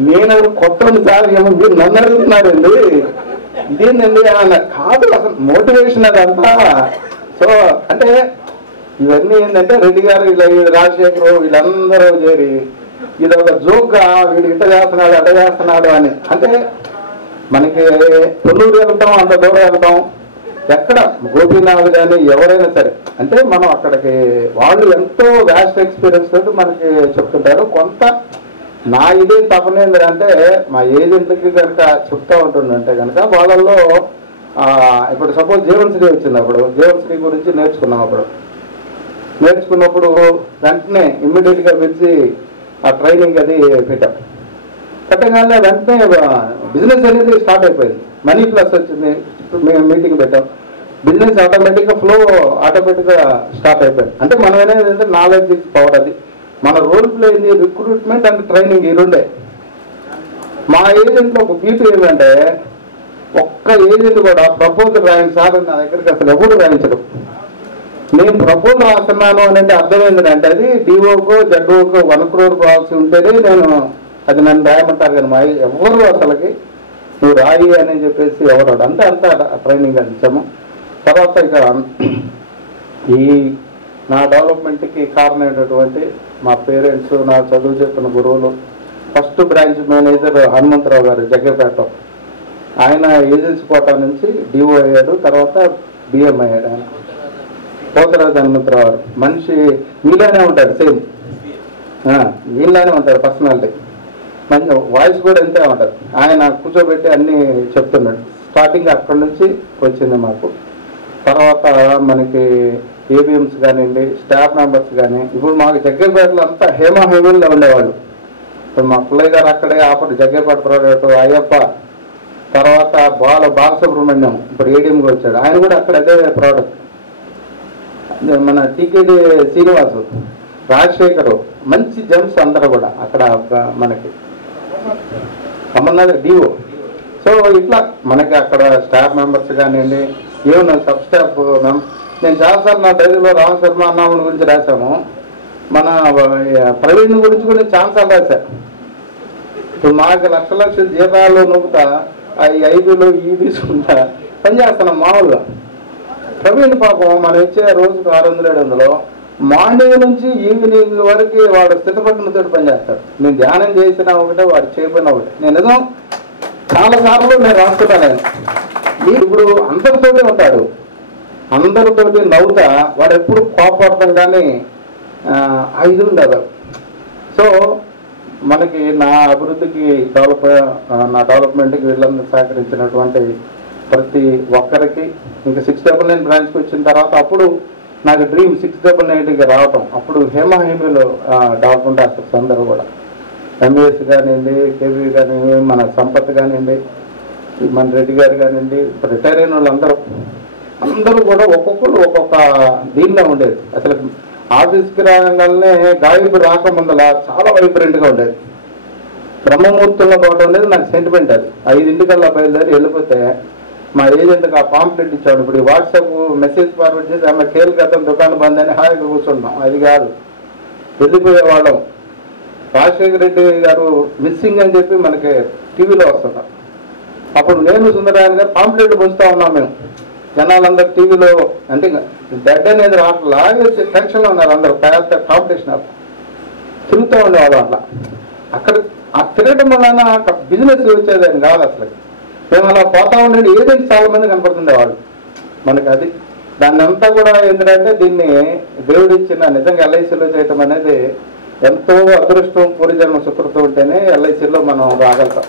నేను కొత్త సార్ ఏమో మీరు నన్ను అడుగుతున్నారండి, ఇదేంటండి అన్న. కాదు అసలు మోటివేషన్ అదంతా. సో అంటే ఇవన్నీ ఏంటంటే రెడ్డి గారు ఇలా రాజశేఖరు వీళ్ళందరూ చేరి ఇదొక జోక్గా వీడు ఇట్ట చేస్తున్నాడు అట్ట చేస్తున్నాడు అని. అంటే మనకి తొన్నూరు వెళ్తాం, అంత దూరం వెళ్తాం, ఎక్కడ గోపీనాథ్ కానీ ఎవరైనా సరే అంటే మనం అక్కడికి వాళ్ళు ఎంతో వ్యాస్ట్ ఎక్స్పీరియన్స్ తోటి మనకి చెప్తుంటారు. కొంత నా ఇదే తపన ఏంటంటే మా ఏజెంట్కి కనుక చెప్తా ఉంటుందంటే కనుక వాళ్ళల్లో ఇప్పుడు సపోజ్ జీవన్శ్రీ వచ్చినప్పుడు జీవన్శ్రీ గురించి నేర్చుకున్నప్పుడు వెంటనే ఇమ్మీడియట్గా పిలిచి ఆ ట్రైనింగ్ అది పెట్టగానే వెంటనే బిజినెస్ అనేది స్టార్ట్ అయిపోయింది. మనీ ప్లస్ వచ్చింది, మేము మీటింగ్ పెట్టాం, బిజినెస్ ఆటోమేటిక్గా ఫ్లో ఆటోమేటిక్గా స్టార్ట్ అయిపోయింది. అంటే మనం అనేది ఏంటంటే నాలెడ్జ్ పవర్. అది మన రోల్ ప్లే అయింది, రిక్రూట్మెంట్ అండ్ ట్రైనింగ్ ఈ రెండే. మా ఏజెంట్లో ఒక బ్యూటీ ఏంటంటే ఒక్క ఏజెంట్ కూడా ప్రపోజల్ రాయని సార్ నా దగ్గరికి అసలు ఎవరు రాయించడం. నేను ప్రపోజల్ రాస్తున్నాను అని అంటే అర్థం ఏంటంటే అది డిఓకో జడ్ఓకో 1 crore కావాల్సి ఉంటేనే అది నన్ను రాయమంటారు. కానీ మా ఎవరు అసలుకి నువ్వు రాయి అని చెప్పేసి ఎవరు అంతా ట్రైనింగ్ అందించాము. తర్వాత ఇక ఈ నా డెవలప్మెంట్కి కారణమైనటువంటి మా పేరెంట్స్, నా చదువు చెప్పిన గురువులు. ఫస్ట్ బ్రాంచ్ మేనేజర్ హనుమంతరావు గారు జగ్గపేట, ఆయన ఏజెన్సీ కోటా నుంచి డిఓ అయ్యాడు, తర్వాత బిఎం అయ్యాడు. ఆయన పోతరాజు హనుమంతరావు గారు మనిషి మీలానే ఉంటాడు, సేమ్ వీళ్ళనే ఉంటాడు పర్సనాలిటీ, మంచి వాయిస్ కూడా ఎంతే ఉంటుంది. ఆయన కూర్చోబెట్టి అన్నీ చెప్తున్నాడు. స్టార్టింగ్ అక్కడి నుంచి వచ్చింది మాకు. తర్వాత మనకి ఏబిఎంస్ కానివ్వండి, స్టాఫ్ మెంబర్స్ కానీ. ఇప్పుడు మాకు జగ్గపేటలో అంతా హేమహేమల్లో ఉండేవాళ్ళు. ఇప్పుడు మా పుల్లయ్య గారు అక్కడే అప్పుడు జగ్గపేట ప్రోడక్ట్ అయ్యప్ప, తర్వాత బాలసుబ్రహ్మణ్యం ఇప్పుడు ఏడీఎంకి వచ్చాడు, ఆయన కూడా అక్కడ అదే ప్రోడక్ట్. మన టీకేడి శ్రీనివాసు, రాజశేఖరు, మంచి జెమ్స్ అందరూ కూడా అక్కడ మనకి అమర్నాథ్ డిఓ. సో ఇట్లా మనకి అక్కడ స్టాఫ్ మెంబర్స్ కానివ్వండి, ఏమన్నా సబ్ స్టాఫ్ నేను చాలాసార్లు నా డైరీలో రామశర్మ అన్నామని గురించి రాశాము, మన ప్రవీణ్ గురించి కూడా చాలాసార్లు రాశాను. ఇప్పుడు మాకు లక్షల జీతాలు నొక్కుతా ఈ 5లో తీసుకుంటా పనిచేస్తున్నాం మామూలుగా. ప్రవీణ్ పాపం మనం ఇచ్చే రోజుకు 600-700 మార్నింగ్ నుంచి ఈవినింగ్ వరకు వాడు స్థితపట్టులతో పనిచేస్తాడు. నేను ధ్యానం చేసినా ఒకటే, వాడు చేయకపోయినా ఒకటే. నేను ఏదో చాలాసార్లు నేను రాస్తున్నాను. నేను ఇప్పుడు అందరితోనే ఉంటాడు, అందరితోటి నవ్వుతా, వాడు ఎప్పుడు కోపడతాం కానీ ఇది ఉండదు. సో మనకి నా అభివృద్ధికి నా డెవలప్మెంట్కి వీళ్ళందరూ సహకరించినటువంటి ప్రతి ఒక్కరికి, ఇంకా 699 బ్రాంచ్కి వచ్చిన తర్వాత అప్పుడు నాకు డ్రీమ్ 699కి రావటం. అప్పుడు హేమహేమిలో డెవలప్మెంట్ ఆఫీసర్స్ అందరూ కూడా ఎంఏఎస్ కానివ్వండి, కేవీ కానివ్వండి, మన సంపత్ కానివ్వండి, మన రెడ్డి గారు కానివ్వండి, రిటైర్ అయిన వాళ్ళందరూ కూడా ఒక్కొక్కరు ఒక్కొక్క దీనిలో ఉండేది. అసలు ఆఫీస్కి రాగానే గాయకు రాకముందల చాలా వైబ్రెంట్గా ఉండేది. బ్రహ్మముహూర్తంలో పోవడం అనేది నాకు సెంటిమెంట్. అది 5 బయలుదేరి వెళ్ళిపోతే మా ఏజెంట్కి ఆ పాంప్లెట్ ఇచ్చాడు. ఇప్పుడు వాట్సాప్ మెసేజ్ ఫార్వర్డ్ చేసి ఆమె కేల్ గతం దుకాణం బంద్ అని హాయిగా కూర్చుంటాం. అది కాదు, వెళ్ళిపోయేవాళ్ళం. రాజశేఖర రెడ్డి గారు మిస్సింగ్ అని చెప్పి మనకి టీవీలో వస్తున్నారు. అప్పుడు నేను సుందరరాయన్ గారు పాంప్లెట్లు పంచుతూ ఉన్నాం. మేము జనాలందరూ టీవీలో అంటే డెడ్ అనేది రావట్లా, టెన్షన్లో ఉన్నారు అందరూ. పెద్ద కాంపిటీషన్ తిరుగుతూ ఉండేవాళ్ళం. అట్లా అక్కడ ఆ తిరగడం వలన బిజినెస్ వచ్చేదని కాదు అసలు. మేము అలా పోతా ఉండండి, ఏదైనా చాలా మంది కనపడుతుండేవాళ్ళు మనకి. అది దాన్ని అంతా కూడా ఏంటంటే దీన్ని దేవుడిచ్చిన నిజంగా ఎల్ఐసిలో చేయటం అనేది ఎంతో అదృష్టం, పూర్వజన్మ సుకృతం ఉంటేనే ఎల్ఐసిలో మనం రాగలుగుతాం.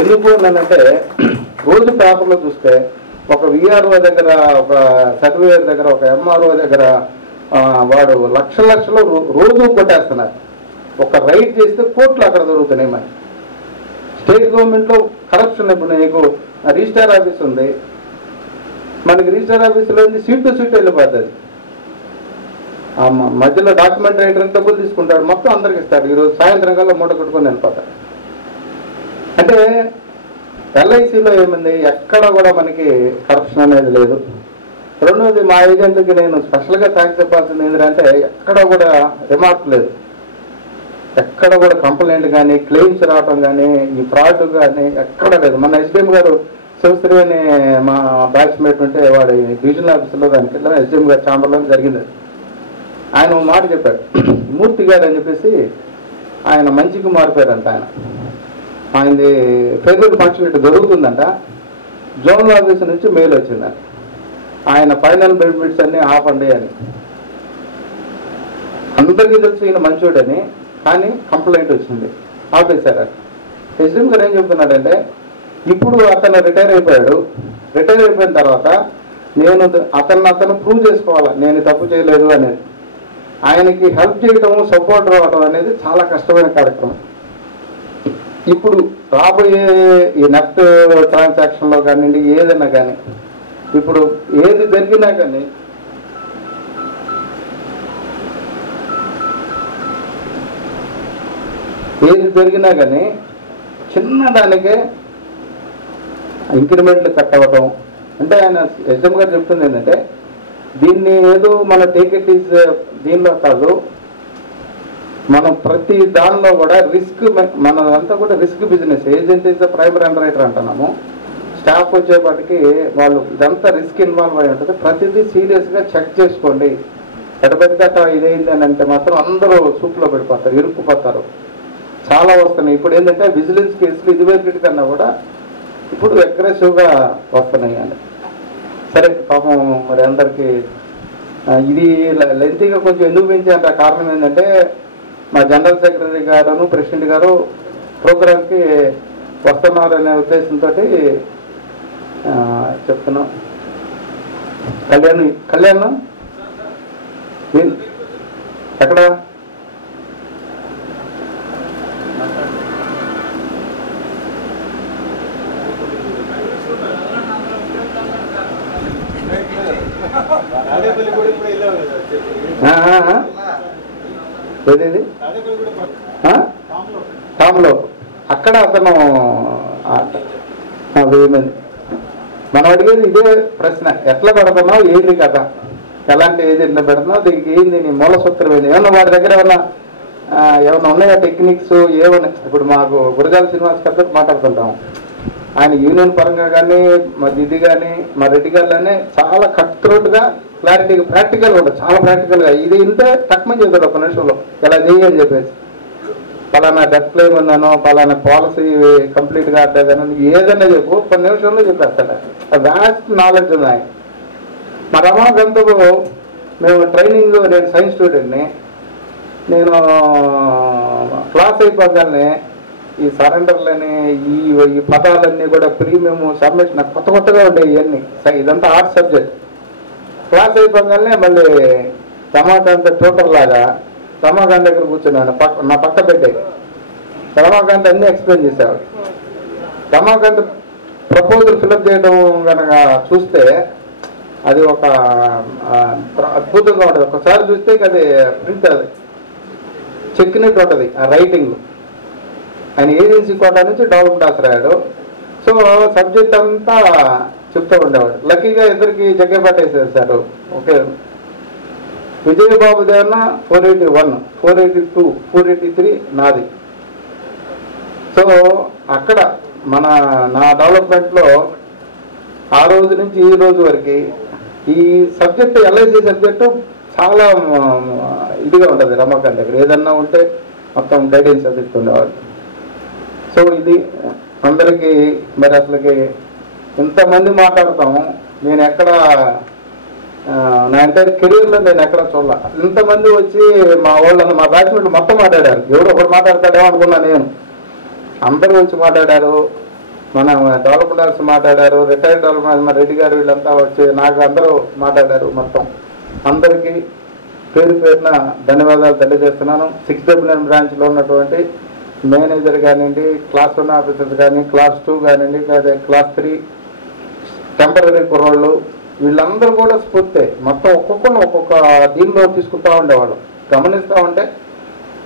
ఎందుకు అంటే రోజు పేపర్లో చూస్తే ఒక విఆర్ఓ దగ్గర, ఒక సర్వేయర్ దగ్గర, ఒక ఎంఆర్ఓ దగ్గర వాడు లక్షలు రోజు కొట్టేస్తున్నారు. ఒక రైడ్ చేస్తే కోట్లు అక్కడ దొరుకుతున్నాయి. మరి స్టేట్ గవర్నమెంట్లో కరప్షన్. ఇప్పుడు నీకు రిజిస్టార్ ఆఫీస్ ఉంది, మనకి రిజిస్టార్ ఆఫీసులో సీట్ టు సీట్ వెళ్ళిపోతుంది. మధ్యలో డాక్యుమెంట్ రైటర్ డబ్బులు తీసుకుంటాడు, మొత్తం అందరికి ఇస్తాడు. ఈరోజు సాయంత్రం కల్లా మూట కొట్టుకొని వెళ్ళిపోతాడు. అంటే ఎల్ఐసిలో ఏముంది, ఎక్కడ కూడా మనకి కరప్షన్ అనేది లేదు. రెండోది మా ఏజెంట్కి నేను స్పెషల్గా థ్యాంక్స్ చెప్పాల్సింది ఏంటంటే ఎక్కడ కూడా రిమార్క్ లేదు, ఎక్కడ కూడా కంప్లైంట్ కానీ క్లెయిమ్స్ రావడం కానీ ఈ ఫ్రాడ్ కానీ ఎక్కడ లేదు. మన ఎస్డిఎం గారు శివశ్రీ అని మా బ్యాచ్మేట్ ఉంటే వాడి డివిజనల్ ఆఫీసులో దానికి వెళ్ళాం, ఎస్డిఎం గారి ఛాంబర్లో జరిగింది. ఆయన ఒక మాట చెప్పాడు, మూర్తి గారు అని చెప్పేసి ఆయన మంచికి మారిపోయారంట. ఆయనది ఫేర్వెల్ ఫంక్షన్ ఇటు జరుగుతుందంట, జోనల్ ఆఫీస్ నుంచి మెయిల్ వచ్చిందంట, ఆయన ఫైనల్ బెనిఫిట్స్ అన్నీ ఆఫ్ అండి అని. అందరికీ తెలిసి ఈయన మంచోడని, కానీ కంప్లైంట్ వచ్చింది, ఆపేశారు. ఎస్డిఎం గారు ఏం చెప్తున్నాడంటే, ఇప్పుడు అతను రిటైర్ అయిపోయాడు, రిటైర్ అయిపోయిన తర్వాత నేను అతను ప్రూవ్ చేసుకోవాలి నేను తప్పు చేయలేదు అనేది. ఆయనకి హెల్ప్ చేయటం, సపోర్ట్ రావడం అనేది చాలా కష్టమైన కార్యక్రమం. ఇప్పుడు రాబోయే ఈ నెఫ్ట్ ట్రాన్సాక్షన్లో కానివ్వండి, ఏదైనా కానీ, ఇప్పుడు ఏది జరిగినా కానీ చిన్నదానికే ఇంక్రిమెంట్లు కట్ అవ్వటం. అంటే ఆయన ఎస్ఎం గారు చెప్తుంది ఏంటంటే, దీన్ని ఏదో మన టేక్ ఇట్ ఈజ్ దీనిలో కాదు, మనం ప్రతి దానిలో కూడా రిస్క్, మనదంతా కూడా risk business. Agent is the primary under writer అంటున్నాము, స్టాఫ్ వచ్చేపాటికి వాళ్ళు ఇదంతా రిస్క్ ఇన్వాల్వ్ అయి ఉంటుంది. ప్రతిదీ సీరియస్గా చెక్ చేసుకోండి. ఎడబెట్టట ఇదైంది అని అంటే మాత్రం అందరూ సూప్లో పడిపోతారు, ఇరుక్కుపోతారు. చాలా వస్తున్నాయి ఇప్పుడు. ఏంటంటే విజిలెన్స్ కేసులు ఇదివరకటి కన్నా కూడా ఇప్పుడు అగ్రెసివ్గా వస్తున్నాయి అని. సరే పాపం మరి అందరికీ ఇది లెంతీగా కొంచెం ఎందుకు పెంచారంటే కారణం ఏంటంటే, మా జనరల్ సెక్రటరీ గారు, ప్రెసిడెంట్ గారు ప్రోగ్రామ్కి వస్తున్నారనే ఉద్దేశంతో చెప్తున్నాం. కళ్యాణ్ ఎక్కడ ఏది టామ్లో అక్కడ అతను మనం అడిగేది ఇదే ప్రశ్న, ఎట్లా పెడుతున్నావు, ఏంది కదా, ఎలాంటి ఏజెంట్లు పెడుతున్నావు, దీనికి ఏంది నీ మూల సూత్రం ఏంది, ఏమన్నా వాడి దగ్గర ఏమన్నా ఉన్నాయా టెక్నిక్స్ ఏమన్నా. ఇప్పుడు మాకు గురజాల శ్రీనివాస్ గారితో మాట్లాడుతుంటాం, ఆయన యూనియన్ పరంగా కానీ మా దిది కానీ మా రెడ్డి గారిలోనే చాలా కట్ త్రోట్గా క్లారిటీగా ప్రాక్టికల్గా ఉంటుంది, చాలా ప్రాక్టికల్గా. ఇది ఇంటే తక్కువ చేస్తాడు ఒక నిమిషంలో, ఇలా చెయ్యి అని చెప్పేసి. పలానా డెత్ క్లెయిమ్ ఉందనో, పలానా పాలసీ కంప్లీట్గా అడ్డదనో, ఏదైనా చెప్పు 10 నిమిషంలో చెప్పేస్తాడు. వ్యాస్ట్ నాలెడ్జ్ ఉంది ఆయన. మా రమాకాంత్కు మేము ట్రైనింగ్, నేను సైన్స్ స్టూడెంట్ని, నేను క్లాస్ అయిపోగానే ఈ సరెండర్లని ఈ పదాలన్నీ కూడా ప్రీమియం సబ్మిషన్ నాకు కొత్తగా ఉండేవి ఇవన్నీ. ఇదంతా ఆర్ట్స్ సబ్జెక్ట్. క్లాస్ అయిపోగానే మళ్ళీ రమాకాంత్ ట్యూటర్ లాగా రమాకాంత్ దగ్గర కూర్చున్నాను, నా పక్క పెట్టే రమాకాంత్ అన్నీ ఎక్స్ప్లెయిన్ చేసేవాడు. రమాకాంత్ ప్రపోజల్ ఫిలప్ చేయడం కనుక చూస్తే అది ఒక అద్భుతంగా ఉంటుంది. ఒకసారి చూస్తే అది ప్రింట్, అది చెక్కినట్టు ఉంటుంది ఆ రైటింగ్. ఆయన ఏజెన్సీ కోట నుంచి డెవలప్మెంట్ రాశాడు. సో సబ్జెక్ట్ అంతా చెప్తూ ఉండేవాడు. లక్కీగా ఇద్దరికి జగ్గ పట్టేసేసారు. ఓకే, విజయబాబు దేవన్న 481, 482, 483 నాది. సో అక్కడ నా డెవలప్మెంట్లో ఆ రోజు నుంచి ఈ రోజు వరకు ఈ సబ్జెక్టు, ఎల్ఐసి సబ్జెక్టు చాలా ఇదిగా ఉంటుంది రమాకాంత్ దగ్గర. ఏదన్నా ఉంటే మొత్తం గైడెన్స్ అందిస్తుండేవాడు. సో ఇది అందరికీ మరి అసలుకి ఇంతమంది మాట్లాడతాము, నేను ఎక్కడ నా ఎంటైర్ కెరీర్లో నేను ఎక్కడ చూడాల. ఇంతమంది వచ్చి మా వాళ్ళు, మా బ్యాచ్మెంట్లు మొత్తం మాట్లాడారు. ఎవరు ఒకరు మాట్లాడతాడేమో అనుకున్నా నేను. అందరూ వచ్చి మాట్లాడారు, మన డెవలప్మెంట్స్ మాట్లాడారు, రిటైర్డ్ డెవలప్మెంట్ మా రెడ్డి గారు వీళ్ళంతా వచ్చి నాకు అందరూ మాట్లాడారు. మొత్తం అందరికీ పేరు పేరున ధన్యవాదాలు తెలియజేస్తున్నాను. 699 బ్రాంచ్లో ఉన్నటువంటి మేనేజర్ కానివ్వండి, క్లాస్ 1 ఆఫీసర్స్ కానీ, క్లాస్ 2 కానివ్వండి, లేదా క్లాస్ 3 టెంపరీ కుర్రోళ్ళు, వీళ్ళందరూ కూడా స్ఫూర్తి. మొత్తం ఒక్కొక్క దీనిలో తీసుకుంటూ ఉండేవాళ్ళు. గమనిస్తూ ఉంటే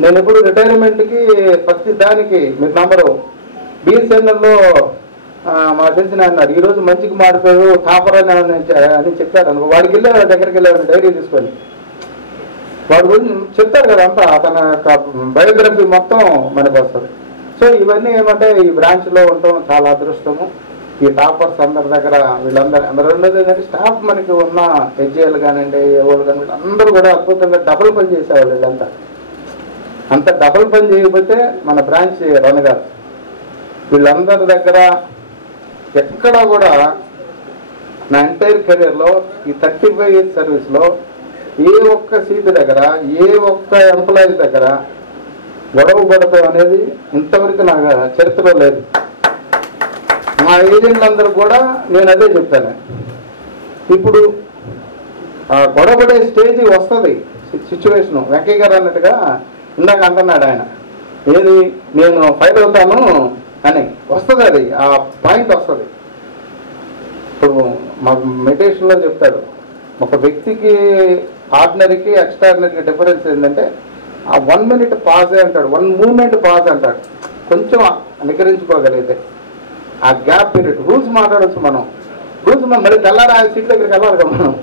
నేను ఎప్పుడు రిటైర్మెంట్కి ప్రతి దానికి మీరు నంబరు BSNLలో మా తెలిసిన అన్నారు ఈరోజు మంచికి మారిపోయారు టాపర్ అని చెప్పారు అనుకో, వాడికి వెళ్ళేవాడు దగ్గరికి వెళ్ళేవాడు డైరీ తీసుకొని వాడి గురించి చెప్తారు కదా అంతా, తన యొక్క బయోగ్రఫీ మొత్తం మనకు వస్తుంది. సో ఇవన్నీ ఏమంటే ఈ బ్రాంచ్లో ఉండటం చాలా అదృష్టము. ఈ టాపర్స్ అందరి దగ్గర వీళ్ళందరూ రెండోది ఏంటంటే స్టాఫ్ మనకి ఉన్న హెచ్ఏలు కానివ్వండి ఎవరు కానివ్వండి అందరూ కూడా అద్భుతంగా డబుల్ పని చేసేవాళ్ళు. వీళ్ళంతా అంత డబుల్ పని చేయకపోతే మన బ్రాంచ్ రన్ కాదు. వీళ్ళందరి దగ్గర ఎక్కడా కూడా నా ఎంటైర్ కెరీర్లో ఈ 35 years సర్వీస్లో ఏ ఒక్క సీట్ దగ్గర ఏ ఒక్క ఎంప్లాయీ దగ్గర గొడవ పడతాం అనేది ఇంతవరకు నాకు చరిత్రలో లేదు. మా ఏజెంట్లందరూ కూడా నేను అదే చెప్తాను. ఇప్పుడు గొడవపడే స్టేజ్ వస్తుంది సిచ్యువేషను. వెంకయ్య గారు అన్నట్టుగా ఇందాక అంటున్నాడు ఆయన, ఏది నేను ఫైర్ అవుతాను అని వస్తుంది, అది ఆ పాయింట్ వస్తుంది. ఇప్పుడు మాకు మెడిటేషన్లో చెప్తాడు, ఒక వ్యక్తికి ఆర్డినరీకి ఎక్స్ట్రాడినరీకి డిఫరెన్స్ ఏంటంటే ఆ 1 minute పాజ్ అంటాడు, 1 movement పాజ్ అంటాడు. కొంచెం అనుకరించుకోగలిగితే ఆ గ్యాప్ పీరియడ్ రూల్స్ మాట్లాడవచ్చు మనం. రూల్స్ మళ్ళీ తెల్లారి ఆయన సీట్ దగ్గరికి వెళ్ళాలి కదా మనం,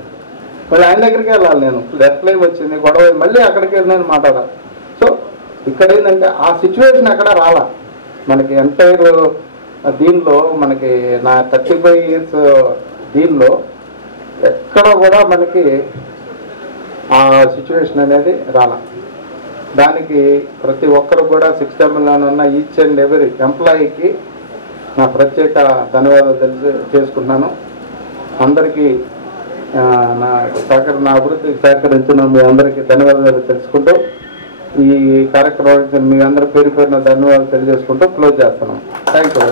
మళ్ళీ ఆయన దగ్గరికి వెళ్ళాలి. నేను లెఫ్ట్ లైన్ వచ్చింది గొడవ మళ్ళీ అక్కడికి వెళ్ళి నేను మాట్లాడాలి. సో ఇక్కడ ఏంటంటే ఆ సిచ్యువేషన్ ఎక్కడ రాలా మనకి ఎంటైర్ దీనిలో. మనకి నా 35 years దీనిలో ఎక్కడ కూడా మనకి ఆ సిచ్యువేషన్ అనేది రాలా. దానికి ప్రతి ఒక్కరు కూడా 6 ఉన్న ఈచ్ అండ్ ఎవరీ ఎంప్లాయీకి నా ప్రత్యేక ధన్యవాదాలు చేసుకుంటున్నాను. అందరికీ నా అభివృద్ధికి సహకరించిన మీ అందరికీ ధన్యవాదాలు తెలుసుకుంటూ ఈ కార్యక్రమానికి మీ అందరి పేరు పేరున ధన్యవాదాలు తెలియజేసుకుంటూ క్లోజ్ చేస్తున్నాం. Thank you.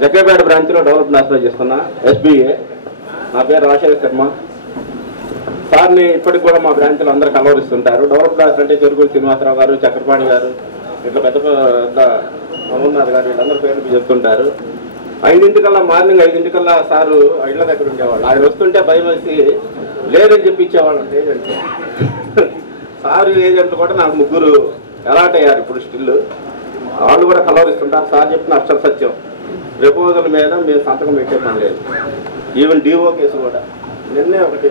జగ్గైపేట బ్రాంచ్లో డెవలప్మెంట్ ఆఫీసర్ చేస్తున్నా SBA. నా పేరు రాజశేఖర్ శర్మ. సార్ని ఇప్పటికి కూడా మా బ్రాంచ్లో అందరూ కలవరిస్తుంటారు. డెవలప్మెంట్ ఆఫీసర్ అంటే చెరుకుల శ్రీనివాసరావు గారు, చక్రపాణి గారు, ఇట్లా పెద్ద పెద్ద అమర్నాథ్ గారు వీళ్ళందరూ పేర్లు చెప్తుంటారు. 5 మార్నింగ్ 5 సారు ఇళ్ల దగ్గర ఉండేవాళ్ళు. ఆయన వస్తుంటే భయం వేసి లేదని చెప్పి ఇచ్చేవాళ్ళు అంటే ఏజెంట్. సారు ఏజెంట్లు కూడా నాకు 3 అలాట్ అయ్యారు ఇప్పుడు స్టిల్. వాళ్ళు కూడా కలవరిస్తుంటారు. సార్ చెప్పిన అక్షర సత్యం, ప్రపోజల్ మీద మేము సంతకం పెట్టే పని లేదు. ఈవెన్ డిఓ కేసు కూడా నిన్నే ఒకటి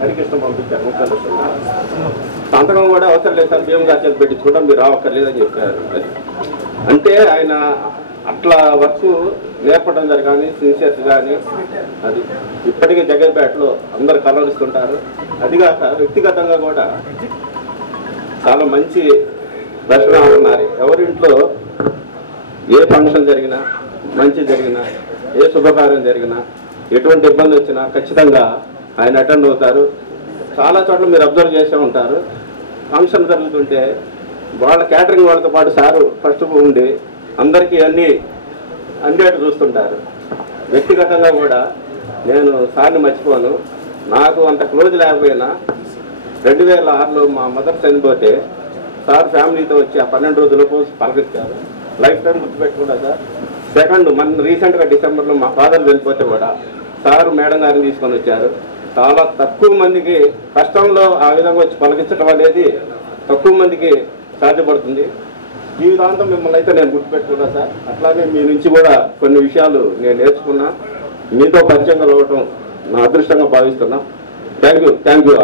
హరికృష్ణ పంపించారు 30 లక్షలు. సంతకం కూడా అవసరం లేదు సార్, మేము గాచేది పెట్టించుకుంటాం, మీరు రావక్కర్లేదని చెప్పారు. అంటే ఆయన అట్లా వర్క్ నేర్పడం కానీ సిన్సియర్స్ కానీ అది ఇప్పటికీ జగ్గైపేటలో అందరు కలవరిస్తుంటారు. అదిగాక వ్యక్తిగతంగా కూడా చాలా మంచి దర్శనం ఉన్నారు. ఎవరింట్లో ఏ ఫంక్షన్ జరిగినా, మంచి జరిగినా, ఏ శుభకార్యం జరిగినా, ఎటువంటి ఇబ్బంది వచ్చినా ఖచ్చితంగా ఆయన అటెండ్ అవుతారు. చాలా చోట్ల మీరు అబ్జర్వ్ చేసే ఉంటారు, ఫంక్షన్ జరుగుతుంటే వాళ్ళ క్యాటరింగ్ వాళ్ళతో పాటు సారు ఫస్ట్ ఉండి అందరికీ అన్నీ అందేట్టు చూస్తుంటారు. వ్యక్తిగతంగా కూడా నేను సార్ని మర్చిపోను. నాకు అంత క్లోజ్ లేకపోయినా 2006లో మా మదర్ చనిపోతే సార్ ఫ్యామిలీతో వచ్చి ఆ 12 రోజులకు పలకరించారు. లైఫ్ టైం గుర్తుపెట్టుకుంటా సార్. సెకండ్ మన రీసెంట్గా డిసెంబర్లో మా ఫాదర్ వెళ్ళిపోతే కూడా సార్ మేడం గారిని తీసుకొని వచ్చారు. చాలా తక్కువ మందికి కష్టంలో ఆ విధంగా వచ్చి పలకించడం అనేది తక్కువ మందికి సాధ్యపడుతుంది. జీవితాంతం మిమ్మల్ని అయితే నేను గుర్తుపెట్టుకున్నా సార్. అట్లానే మీ నుంచి కూడా కొన్ని విషయాలు నేను నేర్చుకున్నా. మీతో పరిచయం కలవటం నా అదృష్టంగా భావిస్తున్నా. Thank you.